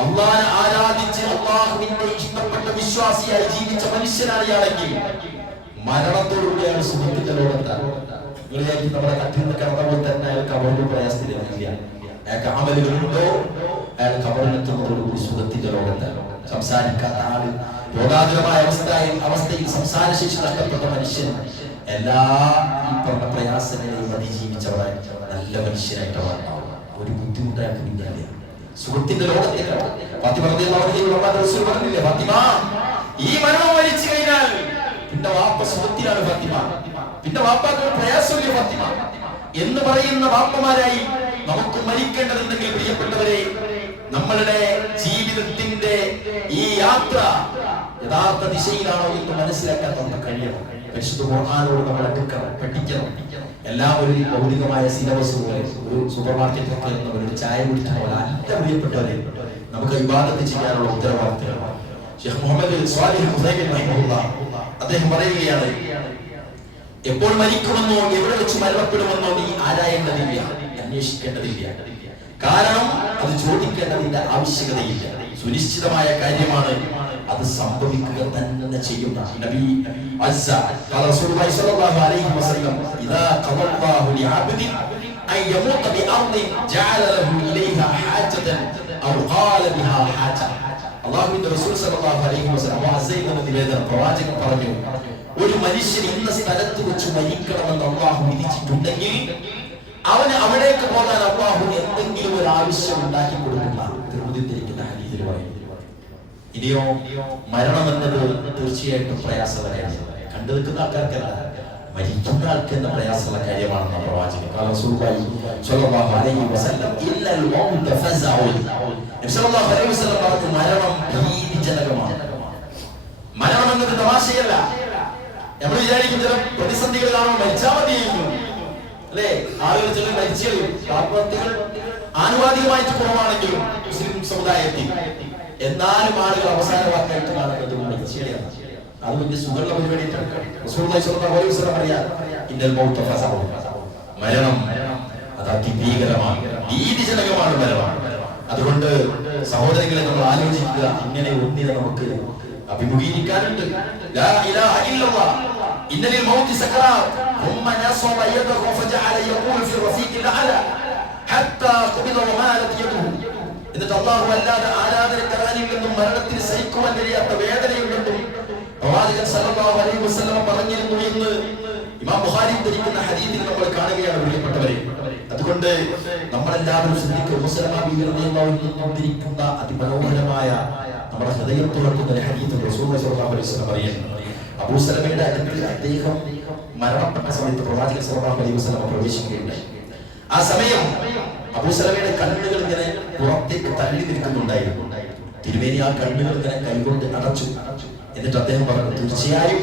അല്ലാഹനെ ആരാധിച്ച് അല്ലാഹുവിന്റെ ഇഷ്ടപ്പെട്ട വിശ്വാസിയായി ജീവിച്ച മനുഷ്യനാണെങ്കിൽ മരണത്തോടുകൂടിയാണ് സുഖത്തിന്റെ ലോകത്താണ്. നമ്മുടെ കട്ടിൽ നിന്ന് കിടന്ന പോലെ തന്നെ അയാൾക്ക് അവരുടെ പ്രയാസത്തിലില്ല. അയാൾക്ക് അമലുകളുണ്ടോ, അയാൾ കബറിലെത്തുന്നതോടുകൂടി സുഖത്തിന്റെ ലോകത്താണ്. സംസാരിക്കാത്ത ആള്, രോഗാതുരമായ അവസ്ഥയിൽ സംസാരശേഷി നഷ്ടപ്പെട്ട മനുഷ്യൻ എല്ലാ ഈ പറഞ്ഞ പ്രയാസങ്ങളെയും അതിജീവിച്ചവരായി നല്ല മനുഷ്യനായിട്ട് ഉണ്ടാവുക. ഒരു ബുദ്ധിമുട്ടായിട്ട് ഇല്ല. സുഖത്തിന്റെ ലോകത്തിലാണ്. ഫാത്തിമ പറഞ്ഞില്ലേ, ഫാത്തിമ ഈ മരണം മരിച്ചു കഴിഞ്ഞാൽ പിന്നെ വാപ്പ സുഖത്തിലാണ് ഫാത്തിമ, പിന്നെ വാപ്പാക്ക് പ്രയാസമില്ല ഫാത്തിമ എന്ന് പറയുന്ന വാപ്പമാരായി നമുക്ക് മരിക്കേണ്ടതുണ്ടെങ്കിൽ പ്രിയപ്പെട്ടവരെ, നമ്മളുടെ ജീവിതത്തിന്റെ ഈ യാത്ര യഥാർത്ഥ ദിശയിലാണോ എന്ന് മനസ്സിലാക്കാൻ നമുക്ക് കഴിയണം. പരിശുദ്ധ ഖുർആനോട് നമ്മൾ അടുക്കണം, പഠിക്കണം. എല്ലാം ഒരു ഭൗതികമായ സിലബസ് പോലെ, ഒരു സൂപ്പർ മാർക്കറ്റിൽ കയറുന്ന പോലെ, ഒരു ചായ കുടിക്കുന്ന പോലെ അല്ല പ്രിയപ്പെട്ടവരെ. നമുക്ക് ഇബാദത്ത് ചെയ്യാനുള്ള ഉത്തരവാദിത്തമാണ്. ഷെയ്ഖ് മുഹമ്മദ് സ്വാലിഹ് ഹുസൈൻ റഹിമഹുല്ലാഹ് അദ്ദേഹം പറയുകയാണ്, എപ്പോൾ മരിക്കുമെന്നോ എവിടെ വെച്ച് മരണപ്പെടുമെന്നോ നീ ആരായേണ്ടതില്ല, അന്വേഷിക്കേണ്ടതില്ല. കാരണം അത് ചോദിക്കേണ്ടതിന്റെ ആവശ്യകതയില്ല. സുനിശ്ചിതമായ കാര്യമാണ്, അത് സംഭവിക്കുക തന്നെ ചെയ്യും. നബി അസ്സ റസൂലുള്ളാഹി സ്വല്ലല്ലാഹു അലൈഹി വസല്ലം ഇദാ ഖദല്ലാഹു ലിഅബ്ദിൻ അൻ യമൂത ബിഅർദിൻ ജഅല ലഹു ഇലൈഹാ ഹാജതൻ ഔ ഖാല ബിഹാ ഹാജ. അല്ലാഹുവിന്റെ റസൂൽ സ്വല്ലല്ലാഹു അലൈഹി വസല്ലം അസൈദന നിവേദനം പ്രവാചകൻ പറഞ്ഞു, ഒരു മനുഷ്യൻ ഇന്ന സ്ഥലത്ത് വെച്ച് മരിക്കണമെന്ന് അല്ലാഹു വിധിച്ചിട്ടുണ്ടെങ്കിൽ അവന് അവിടേക്ക് പോകാൻ അല്ലാഹു എന്തെങ്കിലും ഒരു ആവശ്യം ഉണ്ടാക്കി കൊടുക്കുന്ന തിരുമുതിരിക്കുന്ന ഹദീസിൽ പറയുന്നു. ഇനിയോ മരണം എന്നത് തീർച്ചയായിട്ടും പ്രയാസകരമാണ്. കണ്ടു നിൽക്കുന്ന ആൾക്കാർക്കല്ല, മരിക്കുന്ന ആൾക്ക് എന്ന പ്രയാസമുള്ള കാര്യമാണെന്ന പ്രവാചകൻ മരണം ഭീതിജനകമാണ്. മരണം എന്നത് തമാശയല്ല. നമ്മൾ വിചാരിക്കും ചില പ്രതിസന്ധികൾ കാണുമ്പോൾ മരിച്ചാൽ മതിയായിരുന്നു അല്ലേ? ആളുകൾ ചില മരിച്ചു ആത്മഹത്യകൾ ആനുപാതികമായിട്ട് കുറവാണെങ്കിലും മുസ്ലിം സമുദായത്തിൽ, എന്നാലും ആളുകൾ അവസാന വാക്കായിട്ട് കാണുന്നത് മരിച്ചയാണ്. അത് വലിയ സുഖമുള്ള പരിപാടിയിട്ടാണ്. മരണം അത് അതിഭീകരമാണ്, ഭീതിജനകമാണ് മരണം. അതുകൊണ്ട് സഹോദരങ്ങളെ നമ്മൾ ആലോചിക്കുക, ഇങ്ങനെ ഒന്നിനെ നമുക്ക് അഭിമുഖീകരിക്കാനുണ്ട്. ലാ ഇലാഹ ഇല്ലല്ലാഹ് ഇന്നലിൽ മൗതി സക്കറാത്ത് ثم نصب يده فجعل يقول في الرفيق الاعلى حتى قبض ومالت يده. എന്നിട്ട് അല്ലാഹു അല്ലാതെ ആരാധനക്കാരനില്ലെന്നും മരണത്തിന് സഹിക്കുവാൻ കഴിയാത്ത വേദനയുണ്ടെന്നും പ്രവാചകൻ സല്ലല്ലാഹു അലൈഹി വസല്ലം പറഞ്ഞിരുന്നു എന്ന് ഇമാം ബുഖാരി ഉദ്ധരിക്കുന്ന ഹദീസിൽ നമ്മൾ കാണുകയാണ് പ്രിയപ്പെട്ടവരെ. അതുകൊണ്ട് നമ്മളെല്ലാവരും ശ്രദ്ധിക്കുക. മുസ്ലിം ഉദ്ധരിക്കുന്ന അതിമനോഹരമായ നമ്മുടെ ഹൃദയം തുറക്കുന്ന ഒരു ഹദീസ് റസൂലുള്ളാഹി സ്വല്ലല്ലാഹു അലൈഹി വസല്ലം പറയുന്നു. അബൂ സലമയുടെ അടുക്കൽ അദ്ദേഹം മരണപ്പെട്ട സമയത്ത് പ്രവാചകൻ സല്ലല്ലാഹു അലൈഹി വസല്ലം പ്രവേശിക്കുകയുണ്ടായി. ആ സമയം അബൂ സലമയുടെ കണ്ണുകൾ ഇങ്ങനെ പുറത്തേക്ക് തള്ളി നിൽക്കുന്നുണ്ടായിരുന്നു. തിരുമേനി ആ കണ്ണുകൾ ഇങ്ങനെ കൈകൊണ്ട് അടച്ചു. എന്നിട്ട് അദ്ദേഹം പറഞ്ഞു, തീർച്ചയായും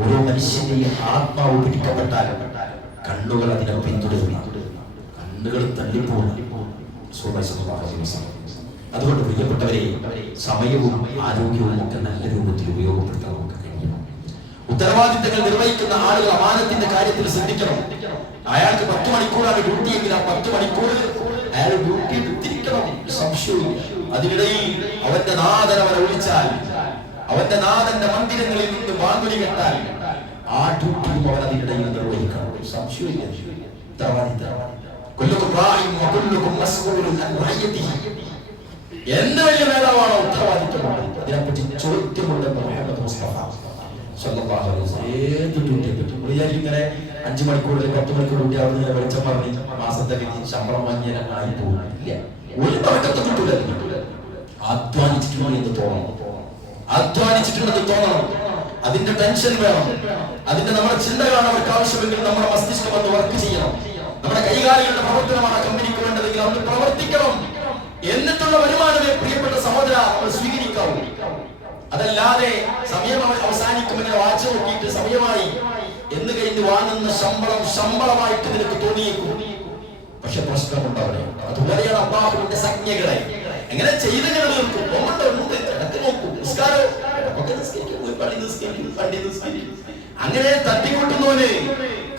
ഓരോ മനുഷ്യന്റെയും ആത്മാവ് പിടിക്കപ്പെട്ടാൽ കണ്ണുകൾ അതിനെ പിന്തുടരുന്നു, കണ്ണുകൾ തള്ളിപ്പോകുന്നു. അതുകൊണ്ട് പ്രിയപ്പെട്ടവരെ, സമയവും ആരോഗ്യവും ഒക്കെ നല്ല രൂപത്തിൽ ഉപയോഗപ്പെടുത്താൻ നമുക്ക് കഴിയണം. ഉത്തരവാദിത്തങ്ങൾ നിർവഹിക്കുന്ന ആളുകൾ അമാനത്തിന്റെ കാര്യത്തിൽ ശ്രദ്ധിക്കണം. അയാൾക്ക് 10 മണിക്കൂറാണ് ഡ്യൂട്ടി എങ്കിൽ ആ 10 മണിക്കൂർ അയാൾ ഡ്യൂട്ടി എടുത്തിരിക്കണം, സംശയവും. അതിനിടയിൽ അവന്റെ നാഥൻ അവനെ വിളിച്ചാൽ, അവന്റെ നാഥന്റെ മന്ദിരങ്ങളിൽ നിന്ന് വാങ്ങുരി കേട്ടാൽ ആ ഡ്യൂട്ടിയും അവൻ അതിനിടയിൽ നിർവഹിക്കണം, സംശയമില്ല. എന്ത് വലിയ നേതാവാണോ ഉത്തരവാദിത്തമുണ്ട്, അതിനെപ്പറ്റി ചോദ്യമുണ്ടെന്ന് മുഹമ്മദ് മുസ്തഫ സല്ലല്ലാഹു അലൈഹി വസല്ലം. ഏത് ഡ്യൂട്ടിയെ പറ്റി ഇങ്ങനെ 5 മണിക്കൂർ 10 മണിക്കൂർ ഡ്യൂട്ടി അവിടെ വെളിച്ചം പറഞ്ഞ് മാസത്തെ ശമ്പളം വാങ്ങിയാൽ പോകില്ല. ഒരു തർക്കത്തെ കിട്ടൂല. അധ്വാനിച്ചിട്ടുണ്ടെന്ന് തോന്നണം, അധ്വാനിച്ചിട്ടുണ്ടെന്ന് തോന്നണം. അതിന്റെ ടെൻഷൻ വേണം, അതിന്റെ നമ്മുടെ ചിന്ത കാണാൻ അവർക്ക് ആവശ്യമെങ്കിൽ നമ്മുടെ മസ്തിഷ്കം അത് വർക്ക് ചെയ്യണം. നമ്മുടെ കൈകാലികളുടെ പ്രവർത്തനമാണ് കമ്പനിക്ക് വേണ്ടതെങ്കിൽ നമ്മൾ പ്രവർത്തിക്കണം. എന്നിട്ടുള്ള വരുമാനമേ പ്രിയപ്പെട്ട സഹോദര നമ്മൾ സ്വീകരിക്കാവൂ. അതല്ലാതെ സമയം അവസാനിക്കുമെന്ന് വാച്ച് നോക്കിയിട്ട് സമയമായി എന്ന് കഴിഞ്ഞ് വാങ്ങുന്ന ശമ്പളമായിട്ട് നിനക്ക് തോന്നിയേക്കും. പക്ഷെ പ്രശ്നമുണ്ടവിടെ. അതുപോലെയാണ് അല്ലാഹുവിന്റെ സംജ്ഞകളെ എങ്ങനെ ചെയ്തങ്ങനെ നിൽക്കും. ഇടക്ക് നോക്കും, നിസ്കാരം അങ്ങനെ തട്ടിക്കൂട്ടുന്നവന്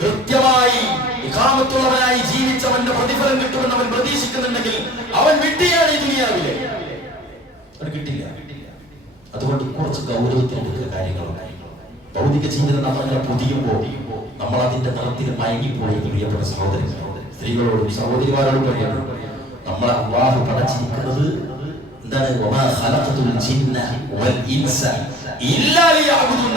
കൃത്യമായി ഇഖാമത്തുള്ളവനായി ജീവിച്ചവന്റെ പ്രതിഫലം കിട്ടുമെന്ന് അവൻ പ്രതീക്ഷിക്കുന്നുണ്ടെങ്കിൽ അവൻ വിട്ടിയാണ് ഈ ദുനിയാവിലെ, അത് കിട്ടില്ല. അതുകൊണ്ട് കുറച്ച് ഗൗരവത്തിലുള്ള കാര്യങ്ങളുണ്ട്. ഭൗതിക ജീവിതം നമ്മളങ്ങനെ പൊതിയുമ്പോൾ നമ്മൾ അതിന്റെ നിറത്തിൽ മയങ്ങിപ്പോയി. പ്രിയപ്പെട്ട സഹോദരൻ, സ്ത്രീകളോടും സഹോദരിമാരോടും പറയുന്നു, നമ്മളെ അല്ലാഹു പടച്ചിരിക്കുന്നത് എന്താണ്? വമാ ഖലഖതുൽ ജിന്ന വൽ ഇൻസ ഇല്ലാ ലിയഅബ്ദുൻ.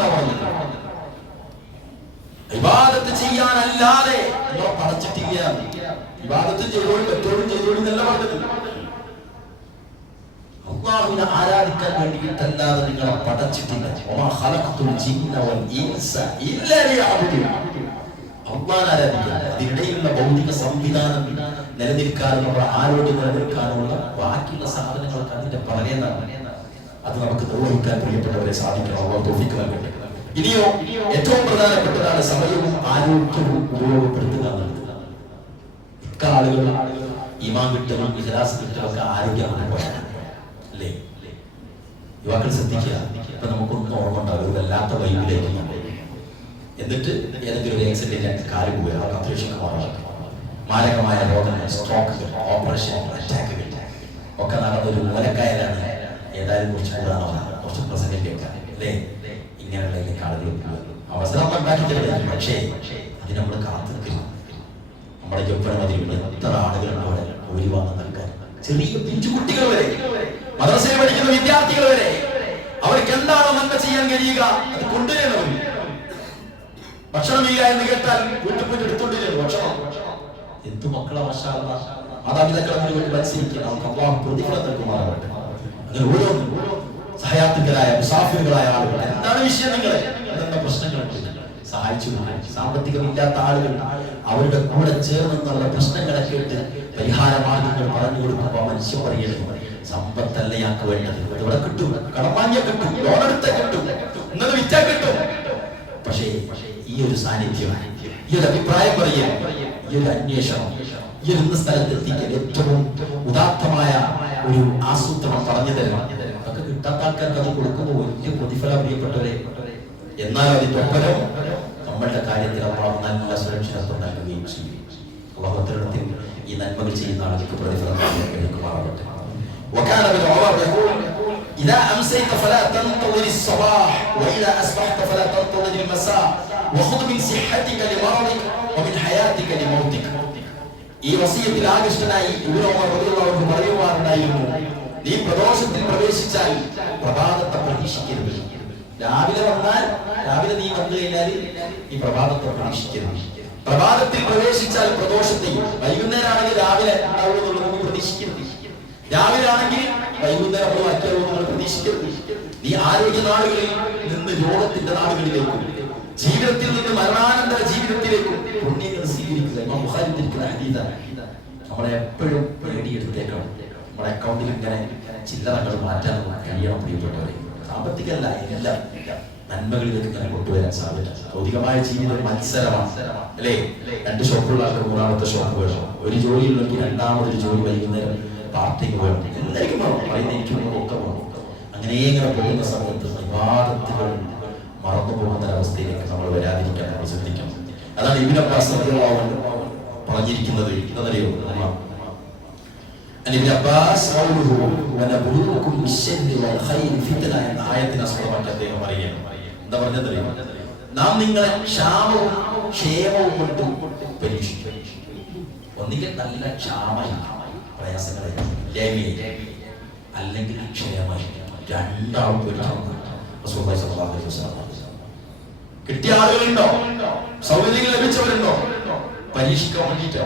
ഇബാദത്ത് ചെയ്യാനല്ലാതെ നമ്മളെ പടച്ചിട്ടില്ല. ഇബാദത്ത് ചെയ്തോളും മറ്റോടും ചെയ്തോളും എന്നല്ല പറഞ്ഞത്. അല്ലാഹുവിനെ ആരാധിക്കാൻ വേണ്ടിയിട്ടല്ലാതെ നിങ്ങളെ പടച്ചിട്ടില്ല. വമാ ഖലഖതുൽ ജിന്ന വൽ ഇൻസ ഇല്ലാ ലിയഅബ്ദുൻ. അല്ലാഹുവിനെ ആരാധിക്കുക. അതിനിടയിലുള്ള ഭൗതിക സംവിധാനം നിലനിൽക്കാനും നമ്മുടെ ആരോഗ്യം നിലനിൽക്കാനുള്ള ബാക്കിയുള്ള സാധനങ്ങളൊക്കെ അതിന്റെ പറയുന്നതാണ്. അത് നമുക്ക് നിർവഹിക്കാൻ പ്രിയപ്പെട്ടവരെ സാധിക്കണം. അല്ലാഹു തൗഫീഖ് നൽകട്ടെ. ഇനിയോ ഏറ്റവും പ്രധാനപ്പെട്ടതാണ് സമയവും ആരോഗ്യവും ഉപയോഗപ്പെടുത്തുക എന്നുള്ളത്. മിക്ക ആളുകൾ ഈമാൻ കിട്ടലും ഇഖ്ലാസ് കിട്ടലും ഒക്കെ ആരോഗ്യമാണ് പോയത് അല്ലേ? യുവാക്കൾ ശ്രദ്ധിക്കുക. ഇപ്പൊ നമുക്കൊന്നും ഓർമ്മ ഉണ്ടാവും, ഒരു വല്ലാത്ത വൈബിലേക്ക് എന്നിട്ട് ഏതെങ്കിലും ഒരു ആക്സിഡന്റ് കാല് പോയി അത്യാവശ്യം മാരകമായ രോഗങ്ങൾ, സ്ട്രോക്കുകൾ, ഓപ്പറേഷൻ, അറ്റാക്കുകൾ ഒക്കെ നടന്നൊരു മൂലക്കായലാണ്. ഏതായാലും കുറച്ച് കൂടാനാണ്, കുറച്ച് പ്രസന്റ് കേൾക്കാൻ അല്ലേ? ഇങ്ങനെയുള്ള ആളുകൾ അവസരം ഉണ്ടാക്കി തരുന്നത്. പക്ഷേ അതിന് നമ്മൾ കാത്തിരിക്കുന്നു. നമ്മുടെ ജപ്പനമതിൽ എത്ര ആളുകളുണ്ട് അവിടെ ജോലി വാങ്ങാൻ നൽകാൻ. ചെറിയ പിഞ്ചുകുട്ടികൾ വരെ, മദ്രസയിൽ പഠിക്കുന്ന വിദ്യാർത്ഥികൾ വരെ, അവർക്ക് എന്താണോ നന്മ ചെയ്യാൻ കഴിയുക അത് കൊണ്ടുവരണം. ഭക്ഷണമില്ല എന്ന് കേട്ടാൽ വീട്ടിൽ പോയി എടുത്തോണ്ടിരുന്നു ഭക്ഷണം. എന്തു മക്കളെ മാഷാ അല്ലാഹ്, മാതാപിതാക്കളെ മുന്നിൽ മത്സരിക്കുക, നമുക്ക് അല്ലാഹു പ്രതിഫലം നൽകുമാറാകട്ടെ. അങ്ങനെ ഓരോന്നും സഹയാത്രികരായ മുസാഫിറുകളായ ആളുകൾ, എന്താണ് വിഷയം, നിങ്ങൾ എന്തെന്താ പ്രശ്നങ്ങളുണ്ട്, സഹായിച്ചു. സാമ്പത്തികമില്ലാത്ത ആളുകൾ അവരുടെ കൂടെ ചേർന്നുള്ള പ്രശ്നങ്ങളെ കേട്ട് പരിഹാര മാർഗങ്ങൾ പറഞ്ഞു കൊടുക്കുമ്പോൾ മനുഷ്യൻ പറയുന്നത് സമ്പത്തല്ല ഞങ്ങൾക്ക് വേണ്ടത്, ഇവിടെ കിട്ടും, കടം വാങ്ങിയ കിട്ടും, ലോൺ എടുത്ത കിട്ടും, ഇന്നത് വിറ്റാ കിട്ടും. പക്ഷേ ഈ ഒരു സാന്നിധ്യം, ഈ ഒരു അഭിപ്രായം പറയാൻ, ഈ ഒരു അന്വേഷണം, ഈ ഒരു ഇന്ന സ്ഥലത്ത് എത്തിക്കാൻ ഏറ്റവും ഉദാത്തമായ ഒരു ആസൂത്രണം പറഞ്ഞു തരണം. അതൊക്കെ കിട്ടാത്ത ആൾക്കാർക്ക് അത് കൊടുക്കുമ്പോൾ വലിയ പ്രതിഫലം പ്രിയപ്പെട്ടവരെ. എന്നാൽ അതിന്റെ ഒപ്പരം നമ്മളുടെ കാര്യത്തിൽ അള്ളാഹു നല്ല സുരക്ഷിതത്വം നൽകുകയും ചെയ്യും. അള്ളാഹു അത്തരത്തിൽ ഈ നന്മകൾ ചെയ്യുന്ന ആളുകൾക്ക് പ്രതിഫലം നൽകുമാറാകട്ടെ. وكان ابن عمر يقول إذا أمسيت فلا تنتظر الصباح وإذا أصبحت فلا تنتظر المساء وخذ من صحتك لمرضك ومن حياتك لموتك. ഈ വസിയത്തിൽ ആകൃഷ്ടനായി ഇബ്നു ഉമർ റളിയല്ലാഹു അൻഹു പറയുവാറുണ്ടായിരുന്നു, നീ പ്രദോഷത്തിൽ പ്രവേശിച്ചാൽ പ്രഭാതത്തെ പ്രതീക്ഷിക്കരുത്. രാവിലെ വന്നാൽ, രാവിലെ നീ വന്നു കഴിഞ്ഞാൽ ഈ പ്രഭാതത്തെ പ്രതീക്ഷിക്കരുത്. പ്രഭാതത്തിൽ പ്രവേശിച്ചാൽ പ്രദോഷത്തെയും, വൈകുന്നേരമാണെങ്കിൽ രാവിലെ ഉണ്ടാവുമെന്നുള്ളത് നീ പ്രതീക്ഷിക്കരുത്. രാവിലെ ആണെങ്കിൽ വൈകുന്നേരം ആക്കിയാലോ നിങ്ങൾ പ്രതീക്ഷിക്കരുത്. നീ ആരോഗ്യ നാടുകളിൽ നിന്ന് രോഗത്തിന്റെ നാടുകളിലേക്കും, ജീവിതത്തിൽ നിന്ന് മരണാനന്തര ജീവിതത്തിലേക്കും പുണ്യങ്ങൾ സ്വീകരിക്കുക. നമ്മളെ എപ്പോഴും പേടിയെടുത്തേക്കണം. നമ്മുടെ അക്കൗണ്ടിൽ ഇങ്ങനെ ചില്ലറകൾ മാറ്റാൻ കഴിയണം പ്രിയപ്പെട്ടവരെ. സാമ്പത്തികമല്ല, എല്ലാം നന്മകളിലേക്ക് ഇങ്ങനെ കൊണ്ടുവരാൻ സാധിക്കും. ഭൗതികമായ ജീവിതം മത്സരമാണ് അല്ലേ? 2 ഷോപ്പുള്ള ആൾക്ക് 3ാമത്തെ ഷോപ്പ് വേണം, ഒരു ജോലിയുള്ളെങ്കിൽ 2ാമതൊരു ജോലി, വൈകുന്നേരം പാർട്ടിക്ക് വേണം, എല്ലാവർക്കും വേണം, പറയുന്ന എനിക്ക് ഒക്കെ വേണം. അങ്ങനെ ഇങ്ങനെ പോകുന്ന സമയത്ത് വിവാദത്തുകൾ മറന്നു പോകുന്ന ഒരവസ്ഥയിലേക്ക് നമ്മൾ വരാതിരിക്കാൻ നമ്മൾ ശ്രദ്ധിക്കണം. അതാണ് ഇബ്നു അബ്ബാസ് റളിയല്ലാഹു അൻഹു പറഞ്ഞിരിക്കുന്നത്. ഇതെന്നറിയോ, ഇബ്നു അബ്ബാസ് ഖൗലുഹു വനബുലുക്കും ബിശ്ശർരി വൽ ഖൈരി ഫിത്ന എന്ന ആയത്തിനെ ആസ്പദമാക്കി അദ്ദേഹം പറയുകയാണ്. എന്താ പറഞ്ഞതറിയോ, നാം നിങ്ങളെ ക്ഷാമവും ക്ഷേമവും കൊണ്ട് പരീക്ഷിക്കും. ഒന്നുകിൽ നല്ല ക്ഷാമമായി പ്രയാസങ്ങളെ, അല്ലെങ്കിൽ ക്ഷേമമായി, രണ്ടാളും കിട്ടിയ ആളുകളുണ്ടോ, സൗകര്യങ്ങൾ ലഭിച്ചവരുണ്ടോ, പരീക്ഷിക്കാൻ വേണ്ടിട്ടോ.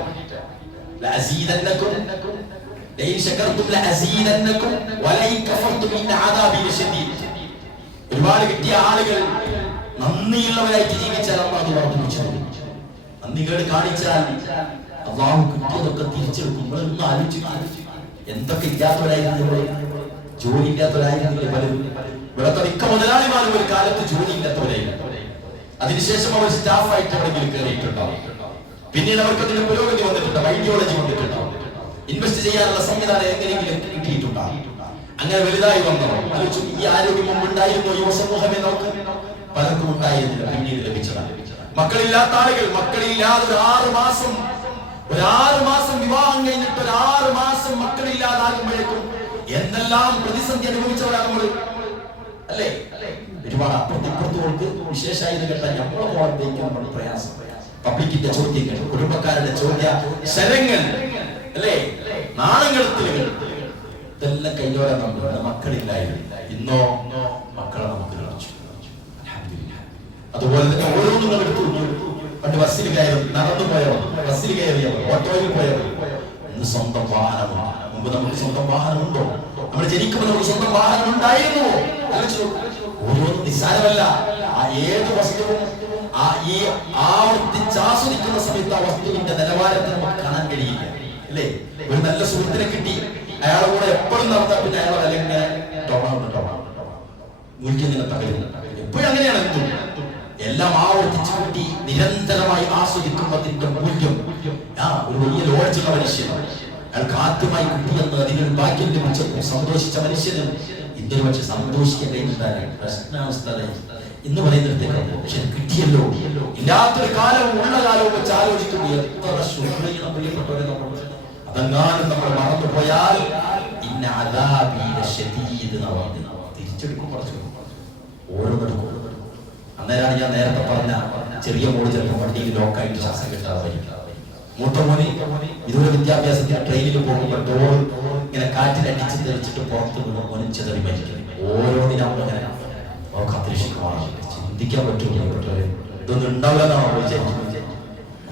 ഒരുപാട് കിട്ടിയ ആളുകൾ നന്ദിയുള്ളവരായിട്ട് ജീവിച്ചാൽ അള്ളാഹു വർദ്ധിപ്പിച്ചു. നന്ദികേട് കാണിച്ചാൽ അള്ളാഹു കിട്ടിയതൊക്കെ തിരിച്ചെടുക്കും. നിങ്ങളൊന്നും ആലോചിച്ചു, എന്തൊക്കെ ഇല്ലാത്തവരായിരുന്നു, ജോലി ഇല്ലാത്തവരായിരുന്നില്ലേ പലരും. ഇവിടുത്തെ മിക്ക മുതലാളിമാരും ഒരു കാലത്ത് ജോലി ഇല്ലാത്തവരായിരുന്നു. അതിനുശേഷം അവർ സ്റ്റാഫായിട്ട് എവിടെയെങ്കിലും കയറിയിട്ടുണ്ടാവും. പിന്നീട് അവർക്ക് അതിന് പുരോഗതി വന്നിട്ടുണ്ടാവും, ഐഡിയോളജി വന്നിട്ടുണ്ടാവും, ഇൻവെസ്റ്റ് ചെയ്യാനുള്ള സംവിധാനം എങ്ങനെയെങ്കിലും കിട്ടിയിട്ടുണ്ടാവും. അങ്ങനെ വലുതായി വന്നോ ആലോചിച്ചു, ഈ ആരോഗ്യം മുമ്പ് ഉണ്ടായിരുന്നോ യുവ സമൂഹമേ? നമുക്ക് പലർക്കും ഉണ്ടായിരുന്നില്ല, പിന്നീട് ലഭിച്ചതാണ്. മക്കളില്ലാത്ത ആളുകൾ, മക്കളില്ലാതെ ഒരു 6 മാസം വിവാഹം കഴിഞ്ഞിട്ട് ഒരു 6 മാസം മക്കളില്ലാതാകുമ്പോഴേക്കും എന്തെല്ലാം പ്രതിസന്ധി അനുഭവിച്ചവരാണ് നമ്മൾ, അല്ലേ? ഒരുപാട് അപ്പുറത്തുകൾക്ക് വിശേഷമായി കേട്ടാൽ നമ്മളെ പോകാൻ നമ്മൾ പ്രയാസം. പബ്ലിക്കിന്റെ ചോദ്യങ്ങൾ, കുടുംബക്കാരുടെ ചോദ്യ ശരങ്ങൾ, അല്ലേ? നാണങ്ങളത്തിലുകൾ, ഇതെല്ലാം കൈയോടെ നമ്മുടെ മക്കളില്ലായിരുന്നു. ഇന്നോ മക്കളെ നമുക്ക് ലഭിച്ചു. അതുപോലെ തന്നെ ഓരോന്നും എടുത്തു. പണ്ട് ബസ്സിൽ കയറി, നടന്നു പോയവർ, ബസ്സിൽ കയറിയവർ, ഓട്ടോയിൽ പോയവർ, ഇന്ന് സ്വന്തം വാഹനമാണ്. മുമ്പ് നമുക്ക് സ്വന്തം വാഹനമുണ്ടോ? നമ്മൾ ജനിക്കുമ്പോൾ നമുക്ക് സ്വന്തം വാഹനം ഉണ്ടായിരുന്നുവോ? ഓരോന്നും നിസ്സാരമല്ല. ഏത് വസ്തുവും ഈ ആവർത്തിച്ചാസ്വദിക്കുന്ന സമയത്ത് ആ വസ്തുവിന്റെ നിലവാരത്തെ നമുക്ക് കാണാൻ കഴിയില്ല, അല്ലേ? ഒരു നല്ല സുഹൃത്തിനെ കിട്ടി, അയാളെ കൂടെ എപ്പോഴും നടത്താൻ, പിന്നെ അയാളെ അല്ലെങ്കിൽ മുരിക്കിങ്ങനെ തകരുന്നു. എപ്പോഴും അങ്ങനെയാണ്. എന്തും എല്ലാം ആവർത്തിച്ചു കൂട്ടി നിരന്തരമായി ആസ്വദിക്കുന്നതിന്റെ മൂല്യം. ഒരു വലിയ ലോഡ്ജുള്ള മനുഷ്യൻ, അയാൾക്ക് ആദ്യമായി കിട്ടിയെന്ന് അതിനൊരു ഭാഗ്യം ലഭിച്ചപ്പോൾ സന്തോഷിച്ച മനുഷ്യന് ഇന്നൊരു പക്ഷെ സന്തോഷിക്കാൻ കഴിഞ്ഞിട്ടാണ് പ്രശ്നാവസ്ഥ എന്ന് പറയുന്നിടത്തേക്ക്. പക്ഷെ കിട്ടിയല്ലോ, ഇല്ലാത്തൊരു കാലവും ഉള്ള കാലവും വെച്ച് ആലോചിക്കുമ്പോൾ എത്ര പ്രിയപ്പെട്ടവരെ നമ്മൾ അതെങ്ങാനും നമ്മൾ മറന്നുപോയാൽ തിരിച്ചെടുക്കും, കുറച്ചു ഓരോന്നെടുക്കും. അന്നേരമാണ് ഞാൻ നേരത്തെ പറഞ്ഞ ചെറിയ മോള് ചിലപ്പോൾ വണ്ടിയിൽ ലോക്കായിട്ട് ശ്വാസം കിട്ടാതെ, മൂത്ത മോന് ഇതുപോലെ വിദ്യാഭ്യാസത്തിന് ട്രെയിനിൽ പോകുമ്പോൾ ഡോർ ഇങ്ങനെ കാറ്റിലടിച്ച് തെറിച്ചിട്ട് പുറത്ത് മോനും ചെതറി മരിക്കും. ഓരോന്നിനാവുമ്പോൾ അങ്ങനെ കാത്തിരക്ഷിക്കുമാണ്. ചിന്തിക്കാൻ പറ്റുമോ? ഇതൊന്നും ഉണ്ടാവില്ല എന്നാണോ വിചാരിക്കുന്നത്?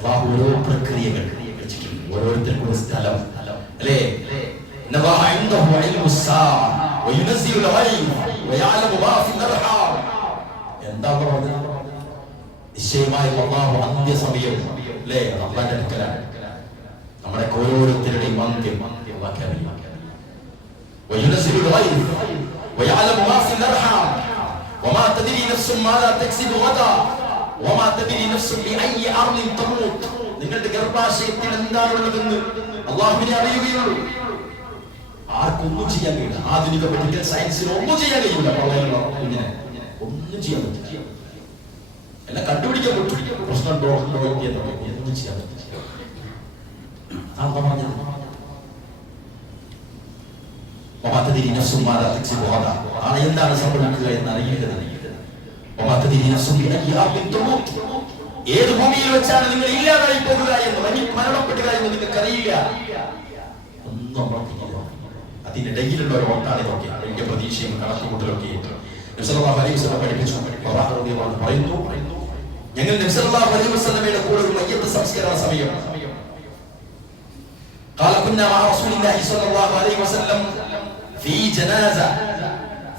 ഓരോ പ്രക്രിയകൾ വെച്ചിട്ടുണ്ട്. ഓരോരുത്തർക്കും ഒരു സ്ഥലം അല്ലേ? ഇന്നല്ലാഹ ഇൻദഹു ഇൽമുസ് സാഅ വയുനസ്സിലുൽ ഗൈബ വയഅലമു മാ ഫിൽ അർഹാം. എന്താ പറഞ്ഞത്? നിശ്ചയമായി അല്ലാഹു അന്ത്യസമയം അല്ലേ അല്ലാഹുവിന്റെ അടുക്കലാണ്. നമ്മുടെ ഓരോരുത്തരുടെയും അന്ത്യം അല്ലാഹുവിനെ വയുനസ്സിലുൽ ഗൈബ വയഅലമു മാ ഫിൽ അർഹാം വമാ തദ്രി നഫ്സുൻ മാദാ തക്സിബു ഗദാ വമാ തദ്രി നഫ്സുൻ ബിഅയ്യി അർളിൻ തമൂത്ത്. നിങ്ങളുടെ ഗർഭാശയത്തിൽ എന്താണുള്ളതെന്ന് അല്ലാഹുവിനെ അറിയുകയുള്ളൂ. ആർക്കൊന്നും ചെയ്യാൻ കഴിയില്ല. ആധുനിക മെഡിക്കൽ സയൻസിന് ഒന്നും ചെയ്യാൻ കഴിയില്ല. കുഞ്ഞിനെ ഒന്നും ചെയ്യാൻ പറ്റില്ല. എല്ലാം കണ്ടുപിടിക്കാൻ പറ്റും. പ്രശ്നം ഡോക്ടറിന്റെ വൈദ്യം ഒന്നും ചെയ്യാൻ പറ്റില്ല. നാളെ എന്താണ് സംഭവിക്കുക എന്ന് അറിയേണ്ടത്. ഏത് ഭൂമിയിൽ വെച്ചാണ് നിങ്ങൾ ഇല്ലാതായി പോകുക എന്ന്, മരണപ്പെടുക എന്ന് നിങ്ങൾക്ക് അറിയില്ല. ഒന്നും അതിനിടയിലുള്ള ഒരു ഓട്ടാണ് ഇതൊക്കെ. അതിന്റെ പ്രതീക്ഷയും കണക്കുകൂട്ടലൊക്കെ നബി സല്ലല്ലാഹു അലൈഹി വസല്ലം പഠിപ്പിച്ചു. പറയുന്നു, ഞങ്ങൾ നബി സല്ലല്ലാഹു അലൈഹി വസല്ലമയുടെ കൂടെ ഒരു മയ്യത്ത് സംസ്കരണ സമയം قال كنا مع رسول الله صلى الله عليه وسلم في جنازة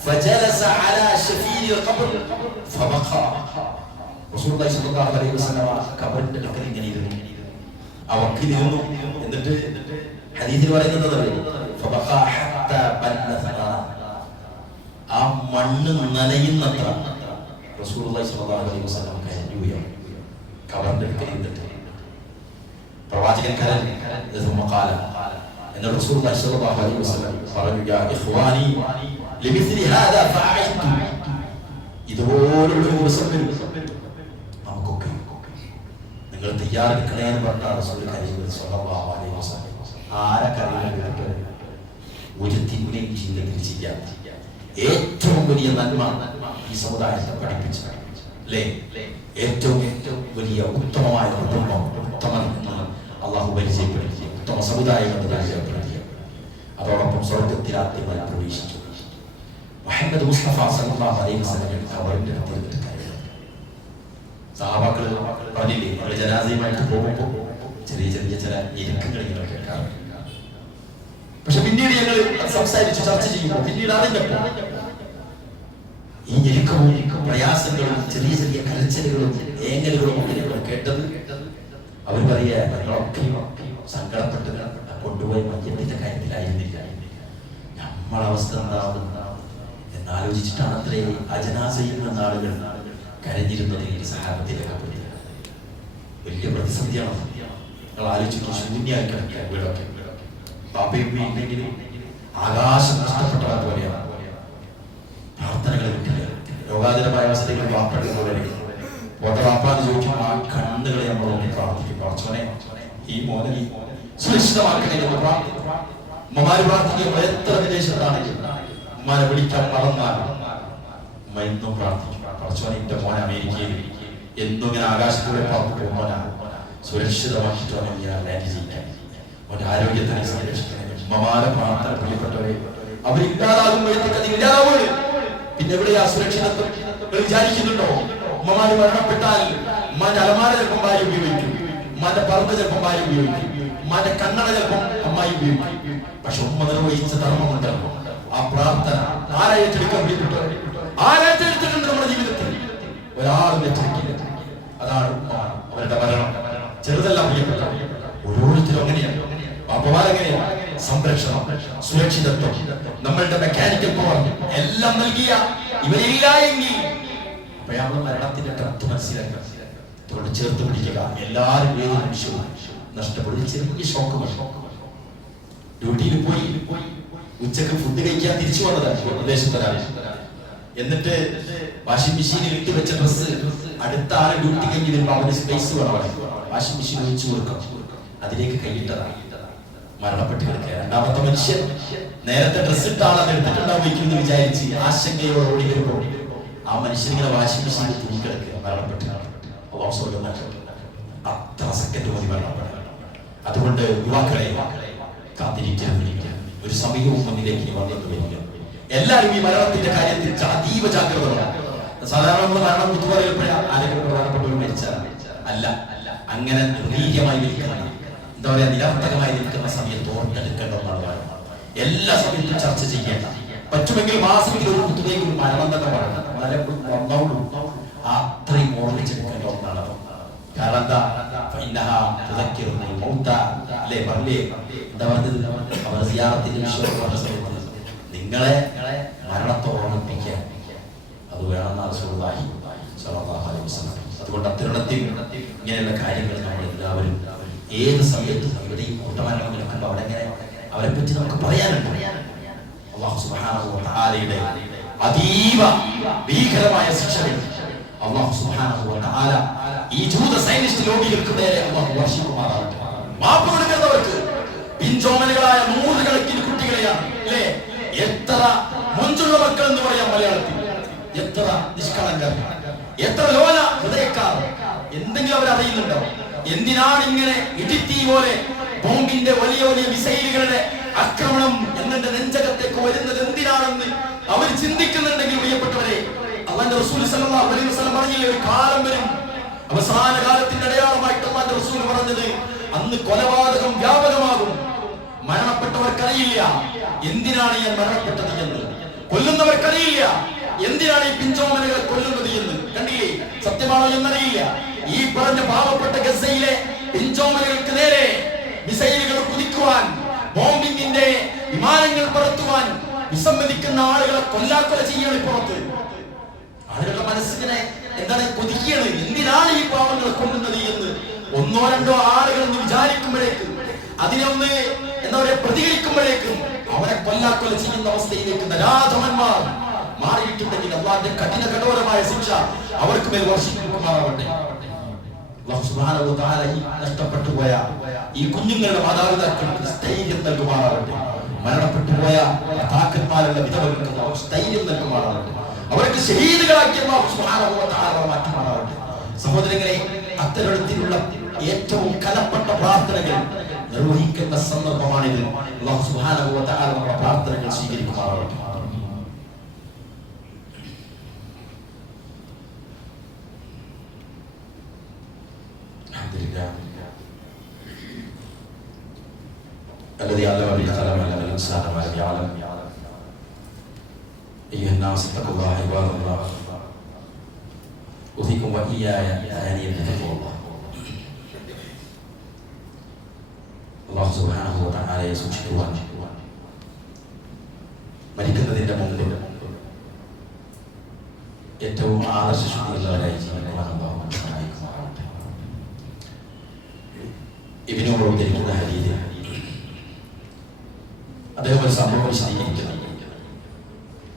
فجلس على شفير القبر فبكى. رسول الله صلى الله عليه وسلم ഖബറിന്റെ അടുക്കൽ ഇങ്ങനെ ഇരുന്നു. അവക്കിലിരുന്നു. എന്നിട്ട് ഹദീസിൽ പറയുന്നത് فبكى حتى بلغ ആ മണ്ണ് നനയുന്നത്ര റസൂലുള്ളാഹി സ്വല്ലല്ലാഹു അലൈഹി വസല്ലം കരഞ്ഞുകയാണ്. ഖബറിന്റെ അടുക്കൽ ഇരുന്നിട്ട് പ്രവാചകൻ കരഞ്ഞു. എന്നിട്ട് റസൂലുള്ളാഹി സ്വല്ലല്ലാഹു അലൈഹി വസല്ലം പറഞ്ഞു, യാ ഇഖ്വാനി ലിമിസ്ലി ഹാദാ ഫഅഇതു. ഇതുപോലുള്ള ഒരു ദിവസം വരും നമുക്കൊക്കെ, നിങ്ങൾ തയ്യാറെടുക്കണേ എന്ന് പറഞ്ഞ റസൂൽ കരീം സ്വല്ലല്ലാഹു അലൈഹി വസല്ലം. ആരെ കരയുന്നത്? ഒരു തിന്മയും ജീവിതത്തിൽ ചെയ്യാൻ ഏറ്റവും വലിയ നന്മ ഈ സമുദായത്തെ പഠിപ്പിച്ചു അല്ലേ? ഏറ്റവും വലിയ ഉത്തമമായ കുടുംബം, ഉത്തമ അള്ളാഹു പരിചയപ്പെടുത്തി, ഉത്തമ സമുദായം എന്ന് പരിചയപ്പെടുത്തി. അതോടൊപ്പം സ്വർഗത്തിൽ ആദ്യമായി പ്രവേശിച്ചു മുഹമ്മദ് മുസ്തഫ സല്ലല്ലാഹു അലൈഹി വസല്ലം ഖബറിന്റെ അടുത്ത് കയറി. സഹാബാക്കൾ പറഞ്ഞില്ലേ, അവരുടെ ജനാസയുമായിട്ട് പോകുമ്പോൾ ചെറിയ ചെറിയ ചില ഞെരുക്കങ്ങൾ ഇങ്ങനെ കേൾക്കാറുണ്ട്. പക്ഷെ പിന്നീട് ഞങ്ങൾ സംസാരിച്ച് ചർച്ച ചെയ്യുമ്പോൾ പിന്നീട് അറിഞ്ഞപ്പോൾ ഈ ഞെരുക്കവും പ്രയാസങ്ങളും ചെറിയ ചെറിയ കരച്ചിലുകളും ഏങ്ങലുകളും ഒക്കെ ഞങ്ങൾ കേട്ടത്, അവർ പറയുക, ഞങ്ങളൊക്കെയും സങ്കടപ്പെട്ട് കൊണ്ടുപോയി മയ്യത്തിന്റെ കാര്യത്തിലായിരുന്നില്ല. നമ്മളവസ്ഥ എന്താവുന്ന എന്നാലോചിച്ചിട്ടാണ് അത്രേ ആ ജനാസയിൽ നിന്ന് ആളുകൾ കരഞ്ഞിരുന്നത്. ഈ സഹാബത്തിൽ രേഖപ്പെടുത്തിയത് വലിയ പ്രതിസന്ധിയാണ്. നിങ്ങൾ ആലോചിക്കും, ശൂന്യമായി കിടക്കുക വീടൊക്കെ, പാപ്പയും ഇല്ലെങ്കിൽ ആകാശം നഷ്ടപ്പെട്ടവർ പോലെയാണ്. പ്രാർത്ഥനകൾ കിട്ടില്ല. രോഗാതുരമായ അവസ്ഥയിൽ വാപ്പെടുന്നതുപോലെ വാപ്പാന്ന് ചോദിക്കും, ആ കണ്ണുകളെ നമ്മൾ നോക്കി പ്രാർത്ഥിക്കും, പഠിച്ചോനെ ഈ മോനെ സുരക്ഷിതമാക്കണേ എന്ന് പ്രാർത്ഥിക്കും. ഉമ്മമാര് പ്രാർത്ഥിക്കുമ്പോൾ എത്ര വിദേശത്താണെങ്കിൽ ഉമ്മാനെ വിളിക്കാൻ മറന്നാൽ ഉമ്മ എന്നും പ്രാർത്ഥിക്കും, പഠിച്ചോനെ എന്റെ മോൻ അമേരിക്കയിൽ എന്നും ഇങ്ങനെ ആകാശത്തൂടെ പറന്നു പോകുന്നവനാണ്, സുരക്ഷിതമാക്കിയിട്ടാണ് ഞാൻ ലാൻഡ് ചെയ്യാൻ, അവന്റെ ആരോഗ്യത്തിനെ സംരക്ഷിക്കണേ. ഉമ്മമാരെ പ്രാർത്ഥന പ്രിയപ്പെട്ടവരെ, അവരില്ലാതാകുമ്പോഴത്തേക്ക് അത് ഇല്ലാതാവുകയാണ്. പിന്നെ എവിടെയാ സുരക്ഷിതത്വം? വിചാരിക്കുന്നുണ്ടോ? ഉമ്മമാര് മരണപ്പെട്ടാൽ ഉമ്മാന്റെ അലമാര ചിലപ്പം ഭാര്യ ഉപയോഗിക്കും, ഉമ്മാന്റെ പർദ്ദ ചിലപ്പം ഭാര്യ ഉപയോഗിക്കും, ഉമ്മാന്റെ കണ്ണട ചിലപ്പം അമ്മായി ഉപയോഗിക്കും. പക്ഷെ ഉമ്മ നിർവഹിച്ച ധർമ്മമുണ്ട്, ആ പ്രാർത്ഥന ആരായിട്ടെടുക്കാൻ പ്രിയപ്പെട്ടവരെ, ആരായിട്ടെടുത്തിട്ടുണ്ട് നമ്മുടെ ജീവിതത്തിൽ? ഒരാളും ഏറ്റെടുക്കില്ല. അതാണ് അവരുടെ മരണം. ചെറുതല്ല പ്രിയപ്പെട്ടവരെ, ഓരോരുത്തരും അങ്ങനെയാണ്. അപവാദങ്ങനെയാണ്. സംരക്ഷണം, സുരക്ഷിതത്വം, നമ്മളുടെ മെക്കാനിക്കൽ പവർ എല്ലാം നൽകിയ ഇവരില്ല എങ്കിൽ അപ്പോഴാണ് മരണത്തിന്റെ കത്ത് മനസ്സിലാക്കുക. അതുകൊണ്ട് ചേർത്ത് പിടിക്കുക. എല്ലാവരും ഏത് നിമിഷവും നഷ്ടപ്പെടും. ചെറിയ ഷോക്ക്. ഡ്യൂട്ടിയിൽ പോയി ഉച്ചക്ക് ഫുഡ് കഴിക്കാൻ തിരിച്ചു വന്നതാണ് പ്രദേശത്തൊരാൾ. എന്നിട്ട് വാഷിംഗ് മെഷീനിൽ ഇട്ട് വെച്ച ഡ്രസ്സ് അടുത്ത ആറ് ഡ്യൂട്ടി കഴിഞ്ഞ് വരുമ്പോൾ അവന് സ്പേസ് വേണം. വാഷിംഗ് മെഷീൻ ഒഴിച്ചു കൊടുക്കും. അതിലേക്ക് കൈയിട്ടതാണ്. മരണപ്പെട്ട് കിടക്കുക. രണ്ടാമത്തെ മനുഷ്യൻ നേരത്തെ ഡ്രസ് ഇട്ടാണ് അത് എടുത്തിട്ടുണ്ടാവും എന്ന് വിചാരിച്ച് ആശങ്കയോടെ ഓടി വരുമ്പോൾ ആ മനുഷ്യൻ ഇങ്ങനെ വാഷിംഗ് മെഷീനിൽ തൂങ്ങിക്കിടക്കുക. മരണപ്പെട്ട് അത്ര സെക്കൻഡ് മതി മരണപ്പെടാൻ. അതുകൊണ്ട് യുവാക്കളെ കാത്തിരിക്കാൻ ഒരു സമയവും മുന്നിലേക്ക് വന്നു വരിക. എല്ലാവരും ഈ മരണത്തിന്റെ കാര്യത്തിൽ അതീവ ജാഗ്രത വേണം. സാധാരണ നമ്മൾ മരണം കുത്തു പറയുമ്പോഴേ ആരെങ്കിലും പ്രധാനപ്പെട്ടവർ മരിച്ചാൽ അല്ല, അങ്ങനെ നിർവീര്യമായി വിളിക്കണം. എന്താ പറയാ, നിരർത്ഥകമായി നിൽക്കുന്ന സമയത്ത് ഓർത്തെടുക്കേണ്ട ഒന്നാണ്. എല്ലാ സമയത്തും ചർച്ച ചെയ്യേണ്ട, പറ്റുമെങ്കിൽ മാസത്തിൽ ഒരു കുത്തുകയും മരണം തന്നെ പറയണം, വളരെ വന്നോളൂ, അത്രയും ഓർമ്മിച്ചെടുക്കേണ്ട ഒന്നാണ്. കാരണം എന്താ, അല്ലേ പറഞ്ഞേ, എന്താ പറഞ്ഞത്, അവർ സിയാറത്തിന്റെ വിഷയം പറഞ്ഞ സമയത്ത് നിങ്ങളെ മരണത്തെ ഓർമ്മിപ്പിക്കാൻ അത് വേണമെന്നാണ് റസൂലുള്ളാഹി സ്വല്ലല്ലാഹു അലൈഹി വസല്ലം. അതുകൊണ്ട് അത്തരണത്തിൽ ഇങ്ങനെയുള്ള കാര്യങ്ങൾ നമ്മൾ എല്ലാവരും ഏത് സമയത്തും എവിടെയും കൂട്ടമരണം നിൽക്കുമ്പോൾ അവരെ പറ്റി നമുക്ക് പറയാനുണ്ട്. അല്ലാഹു സുബ്ഹാനഹു വ തആലയുടെ അതീവ ഭീകരമായ ശിക്ഷകൾ അല്ലാഹു സുബ്ഹാനഹു വ തആല ഈ ജൂത സൈനിസ്റ്റ് ലോബികൾക്ക് നേരെ അല്ലാഹു വർഷിക്കുമാറാകട്ടെ. മാപ്പ് കൊടുക്കുന്നവർക്ക് പിഞ്ചോമലുകളായ നൂറുകണക്കിന് കുട്ടികളെയാണ് അല്ലേ, എത്ര മൊഞ്ചുള്ള മക്കൾ എന്ന് പറയാം മലയാളത്തിൽ, എത്ര നിഷ്കളങ്കർ, എത്ര ലോല ഹൃദയക്കാർ, എന്തെങ്കിലും അവരറിയുന്നുണ്ടോ? എന്തിനാണ് ഇങ്ങനെ ഇടിത്തീ പോലെ ബോംബിന്റെ വലിയ വലിയ മിസൈലുകളുടെ ആക്രമണം എന്നെ നെഞ്ചകത്തേക്ക് വരുന്നത് എന്തിനാണെന്ന് അവർ ചിന്തിക്കുന്നുണ്ടെങ്കിൽ പ്രിയപ്പെട്ടവരെ, അല്ലാഹുവിന്റെ റസൂൽ സല്ലല്ലാഹു അലൈഹി വസല്ലം പറഞ്ഞില്ലേ, ഒരു കാലം വരും, അവസാന കാലത്തിന്റെ അടയാളമായിട്ട് അല്ലാഹുവിന്റെ റസൂൽ പറഞ്ഞത്, അന്ന് കൊലപാതകം വ്യാപകമാകും. മരണപ്പെട്ടവർക്കറിയില്ല എന്തിനാണ് ഞാൻ മരണപ്പെട്ടത് എന്ന്, കൊല്ലുന്നവർക്കറിയില്ല എന്തിനാണ് ഈ പിഞ്ചോമനുകൾ കൊല്ലുന്നത് എന്ന്. കണ്ടില്ലേ, സത്യമാണോ എന്നറിയില്ല. ഈ പറഞ്ഞ പാവപ്പെട്ട ഗസയിലെ പിഞ്ചോമനുകൾക്ക് നേരെ മിസൈലുകൾ കുതിക്കുവാൻ, ബോംബിങ്ങിന്റെ വിമാനങ്ങൾ പറത്തുവാൻ വിസമ്മതിക്കുന്ന ആളുകളെ കൊല്ലാക്കൊല ചെയ്യാണ് പുറത്ത്. ആളുകളുടെ മനസ്സിനെ എന്താണ് കൊതിക്കുകയാണ്, എന്തിനാണ് ഈ പാവങ്ങളെ കൊല്ലുന്നത് എന്ന്. ഒന്നോ രണ്ടോ ആളുകൾ എന്ന് വിചാരിക്കുമ്പോഴേക്കും, അതിനൊന്ന് എന്താ പറയുക പ്രതികരിക്കുമ്പോഴേക്കും അവരെ കൊല്ലാക്കൊല ചെയ്യുന്ന അവസ്ഥയിലേക്ക് നരാധമന്മാർ മാറിയിട്ടുണ്ടെങ്കിൽ അല്ലാഹുവിന്റെ കഠിന കഠോരമായ ശിക്ഷ അവർക്ക് മേൽ വർഷിക്കുമാറാവട്ടെ. അല്ലാഹു സുബ്ഹാനഹു വ തആല ഈ നഷ്ടപ്പെട്ടു പോയ ഈ കുഞ്ഞുങ്ങളുടെ മാതാപിതാക്കൾക്ക് സ്ഥൈര്യം നൽകുമാറാവട്ടെ. മരണപ്പെട്ടു പോയ ഭർത്താക്കന്മാരുടെ വിധവകൾക്ക് സ്ഥൈര്യം നൽകുമാറാവട്ടെ. അവർക്ക് ശഹീദുകളാക്കി അല്ലാഹു സുബ്ഹാനഹു വ തആല മാറ്റുമാറാവട്ടെ. സഹോദരങ്ങളെ, അത്തരത്തിലുള്ള ഏറ്റവും കലപ്പെട്ട പ്രാർത്ഥനകൾ നിർവഹിക്കുന്ന സന്ദർഭമാണിത്. അല്ലാഹു സുബ്ഹാനഹു വ തആല നമ്മുടെ പ്രാർത്ഥനകൾ സ്വീകരിക്കുമാറാവട്ടെ. الذي علم بالقلم علم الإنسان ما لم يعلم. أيها الناس اتقوا الله عباد الله، أوصيكم وإياي ثانيا بتقوى الله. അല്ലാഹു സുബ്ഹാനഹു വ തആലയെ സൂക്ഷിക്കുവാൻ മരിക്കുന്നതിന്റെ മുമ്പ് ഏറ്റവും ആദർശശുദ്ധിയുള്ളവരായി ജീവിക്കുവാൻ അല്ലാഹു നമ്മെ സഹായിക്കുമാറാവട്ടെ. ഇബ്നു ഉമർ ഉദ്ധരിക്കുന്ന ഹദീസിൽ അദ്ദേഹം ഒരു സംഭവം വിശദീകരിക്കുന്നു.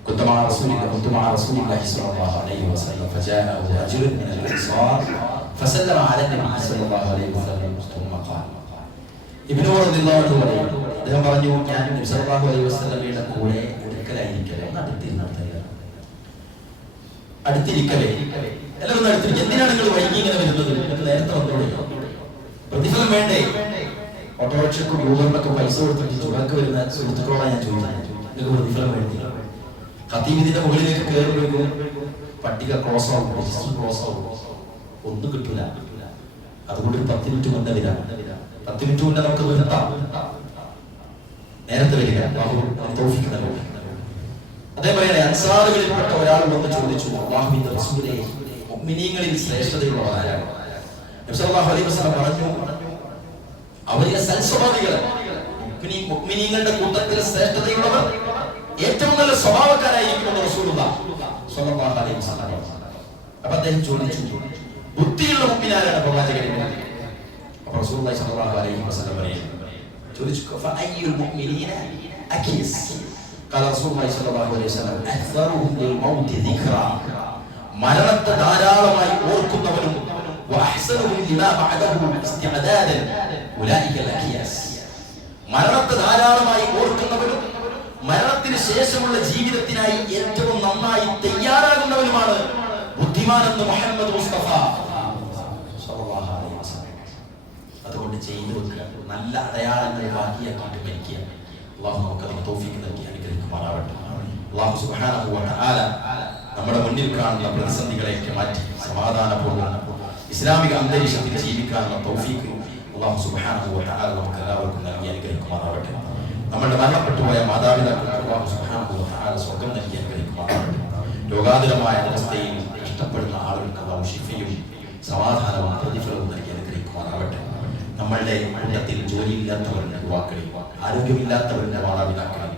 كنت مع رسول الله صلى الله عليه وسلم فجاءه رجل من الأنصار فسلم على النبي صلى الله عليه وسلم ثم قال. ഇബ്നു ഉമർ റളിയല്ലാഹു അൻഹു പറയുന്നു, അദ്ദേഹം പറഞ്ഞു, ഞാൻ നബി സല്ലല്ലാഹു അലൈഹി വസല്ലമയുടെ കൂടെ അടുക്കലായിരിക്കലേ, അടുത്തിരിക്കലേ, എല്ലാവരും അടുത്തിരിക്കും. എന്തിനാണ് നിങ്ങൾ വൈകി ഇങ്ങനെ വരുന്നത്? നിങ്ങൾ നേരത്തെ വന്നോളൂ, പ്രതിഫലം വേണ്ടേ? ഓട്ടോറിക്ഷക്കും യൂബറിനൊക്കെ പൈസ കൊടുത്തിട്ട് ചുടക്ക് വരുന്ന സുഹൃത്തുക്കളോടാണ് ഞാൻ ചോദിച്ചത്, നിങ്ങൾക്ക് പ്രതിഫലം വേണ്ടി? ഖതീബ് ഇതിന്റെ മുകളിലേക്ക് കയറുമ്പോഴേക്കും പട്ടിക ക്രോസ് ആവും, രജിസ്റ്റർ ക്രോസ് ആവും, ഒന്നും കിട്ടില്ല. അതുകൊണ്ട് ഒരു 10 മിനിറ്റ് മുന്നേ വരാം, 10 മിനിറ്റ് മുന്നേ നമുക്ക് നിർത്താം, നേരത്തെ വരിക. അതേപോലെ അൻസാറുകളിൽപ്പെട്ട ഒരാൾ വന്ന് ചോദിച്ചു, അല്ലാഹുവിന്റെ റസൂലേ, മുഅ്മിനീങ്ങളിൽ ശ്രേഷ്ഠതയുള്ളവർ ആരാണ്? നബി സല്ലല്ലാഹു അലൈഹി വസല്ലം പറഞ്ഞു, അവരിലെ സൽസ്വഭാവികൾ, മുഅ്മിനീങ്ങളുടെ കൂട്ടത്തിൽ ശ്രേഷ്ഠതയുള്ളവർ ഏറ്റവും നല്ല സ്വഭാവക്കാരായിരിക്കുമെന്ന് റസൂലുള്ളാഹി സ്വല്ലല്ലാഹു അലൈഹി വസല്ലം. അപ്പോൾ അദ്ദേഹം ചോദിച്ചു, ബുദ്ധിയുള്ള മുഅ്മിനാരാണ് പ്രവാചകരെ? അപ്പോൾ റസൂലുള്ളാഹി സ്വല്ലല്ലാഹു അലൈഹി വസല്ലം ചോദിച്ചു, ഫഅയ്യുൽ മുഅ്മിനീന അകീസ്? ഖാല റസൂലുള്ളാഹി സ്വല്ലല്ലാഹു അലൈഹി വസല്ലം, അക്സറുഹും ലിൽമൗതി ദിക്റാ, മരണത്തെ ധാരാളമായി ഓർക്കുന്നവനും വഅഹ്സനുഹും ലിമാ ബഅദഹു ഇസ്തിഅദാദൻ ഉലൈക അൽ മരണത്തെ ധാരാളമായി ഓർക്കുന്നവനും മരണത്തിന് ശേഷമുള്ള ജീവിതത്തിനായി ഏറ്റവും നന്നായി തയ്യാറാകുന്നവനുമാണ് ബുദ്ധിമാനെന്ന് മുഹമ്മദ് മുസ്തഫ സ്വല്ലല്ലാഹു അലൈഹി വസല്ലം. അതുകൊണ്ട് ചെയ്തു വെക്കുക, നല്ല അടയാളങ്ങൾ ബാക്കിയാക്കിയിട്ട് മരിക്കുക. അല്ലാഹു നമുക്ക് അതിന് തൗഫീഖ് നൽകി അനുഗ്രഹിക്കുമാറാവട്ടെ. അല്ലാഹു സുബ്ഹാനഹു വ തആല നമ്മുടെ മുന്നിൽ കാണുന്ന പ്രതിസന്ധികളെയൊക്കെ മാറ്റി സമാധാനപൂർവ്വം ഇസ്ലാമിക അന്തരീക്ഷത്തിൽ ജീവിക്കാനുള്ള തൗഫീഖ് അല്ലാഹു സുബ്ഹാനഹു വ തആല നമുക്ക് എല്ലാവർക്കും നൽകി അനുഗ്രഹിക്കുമാറാവട്ടെ. നമ്മുടെ മരണപ്പെട്ടുപോയ മാതാപിതാക്കൾക്ക് അല്ലാഹു സുബ്ഹാനഹു വ തആല സ്വർഗ്ഗം നൽകി അനുഗ്രഹിക്കുമാറാവട്ടെ. രോഗാതുരമായ അവസ്ഥയിൽ ഇഷ്ടപ്പെടുന്ന ആളുകൾക്ക് അല്ലാഹു ശിഫയും സമാധാനവും പ്രതിഫലവും നൽകി അനുഗ്രഹിക്കുമാറാവട്ടെ. നമ്മളുടെ കൂട്ടത്തിൽ ജോലിയില്ലാത്തവരുടെ യുവാക്കളെ, ആരോഗ്യമില്ലാത്തവരുടെ മാതാപിതാക്കളെ,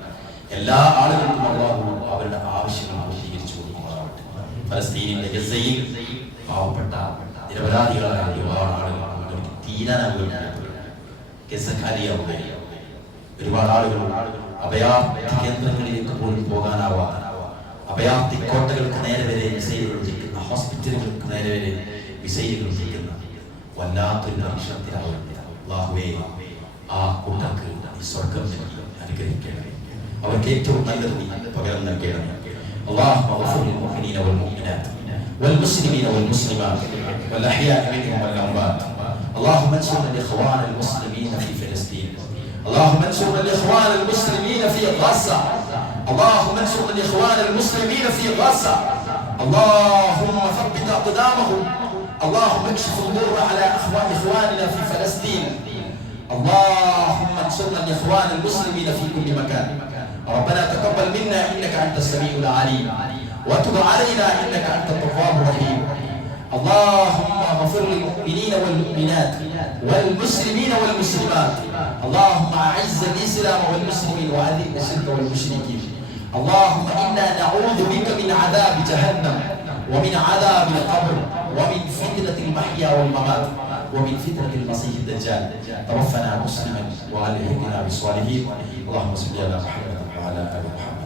എല്ലാ ആളുകൾക്കും അല്ലാഹു അവരുടെ ആവശ്യങ്ങൾ പൂർത്തീകരിച്ചു കൊടുക്കുമാറാവട്ടെ. ഫലസ്തീനിന്റെ ഗസയിൽ പാവപ്പെട്ട നിരപരാധികളായ ഒരുപാട് ആളുകൾ തീരാനാവുകയാണ്. ഗസഖാലിയാവുകയാണ്. ഒരുപാട് ആളുകൾ അഭയാർത്ഥി കേന്ദ്രങ്ങളിലേക്ക് പോലും പോകാനാവാതെ, അഭയാർത്ഥി കോട്ടകൾക്ക് നേരെ വരെ മിസൈലുകൾ വിളിക്കുന്ന, ഹോസ്പിറ്റലുകൾക്ക് നേരെ വരെ മിസൈലുകൾ വിളിക്കുന്ന വല്ലാത്തൊരു പരീക്ഷണത്തിലാവുന്നത്. അല്ലാഹുവേ, ആ കൂട്ടർക്ക് ഈ സ്വർഗ്ഗം നൽകി അനുഗ്രഹിക്കണമേ. അവർക്ക് ഏറ്റവും നല്ലത് നീ പകരം നൽകണമേ. അല്ലാഹുമ്മ ഗ്ഫിർ ലിൽ മുഅ്മിനീന വൽ മുഅ്മിനാത്ത് വൽ മുസ്ലിമീന വൽ മുസ്ലിമാത്ത് വൽ അഹ്യാഇ മിൻഹും വൽ അംവാത്ത്. اللهم انصر الاخوان المسلمين في فلسطين. اللهم انصر الاخوان المسلمين في غزة. اللهم انصر الاخوان المسلمين في غزة. اللهم ثبت اقدامهم. اللهم اكشف الضر على اخواننا في فلسطين. اللهم انصرنا الاخوان المسلمين في كل مكان. ربنا تقبل منا انك انت السميع العليم وتب علينا انك انت التواب الرحيم. اللهم اغفر للمؤمنين والمؤمنات والمسلمين والمسلمات. اللهم اعز الاسلام والمسلمين واذل الشرك والمشركين. اللهم انا نعوذ بك من عذاب جهنم ومن عذاب القبر ومن فتنة المحيا والممات ومن فتنة المسيح الدجال. توفنا مسلما والحقنا بالصالحين. اللهم صل على محمد وعلى ال محمد.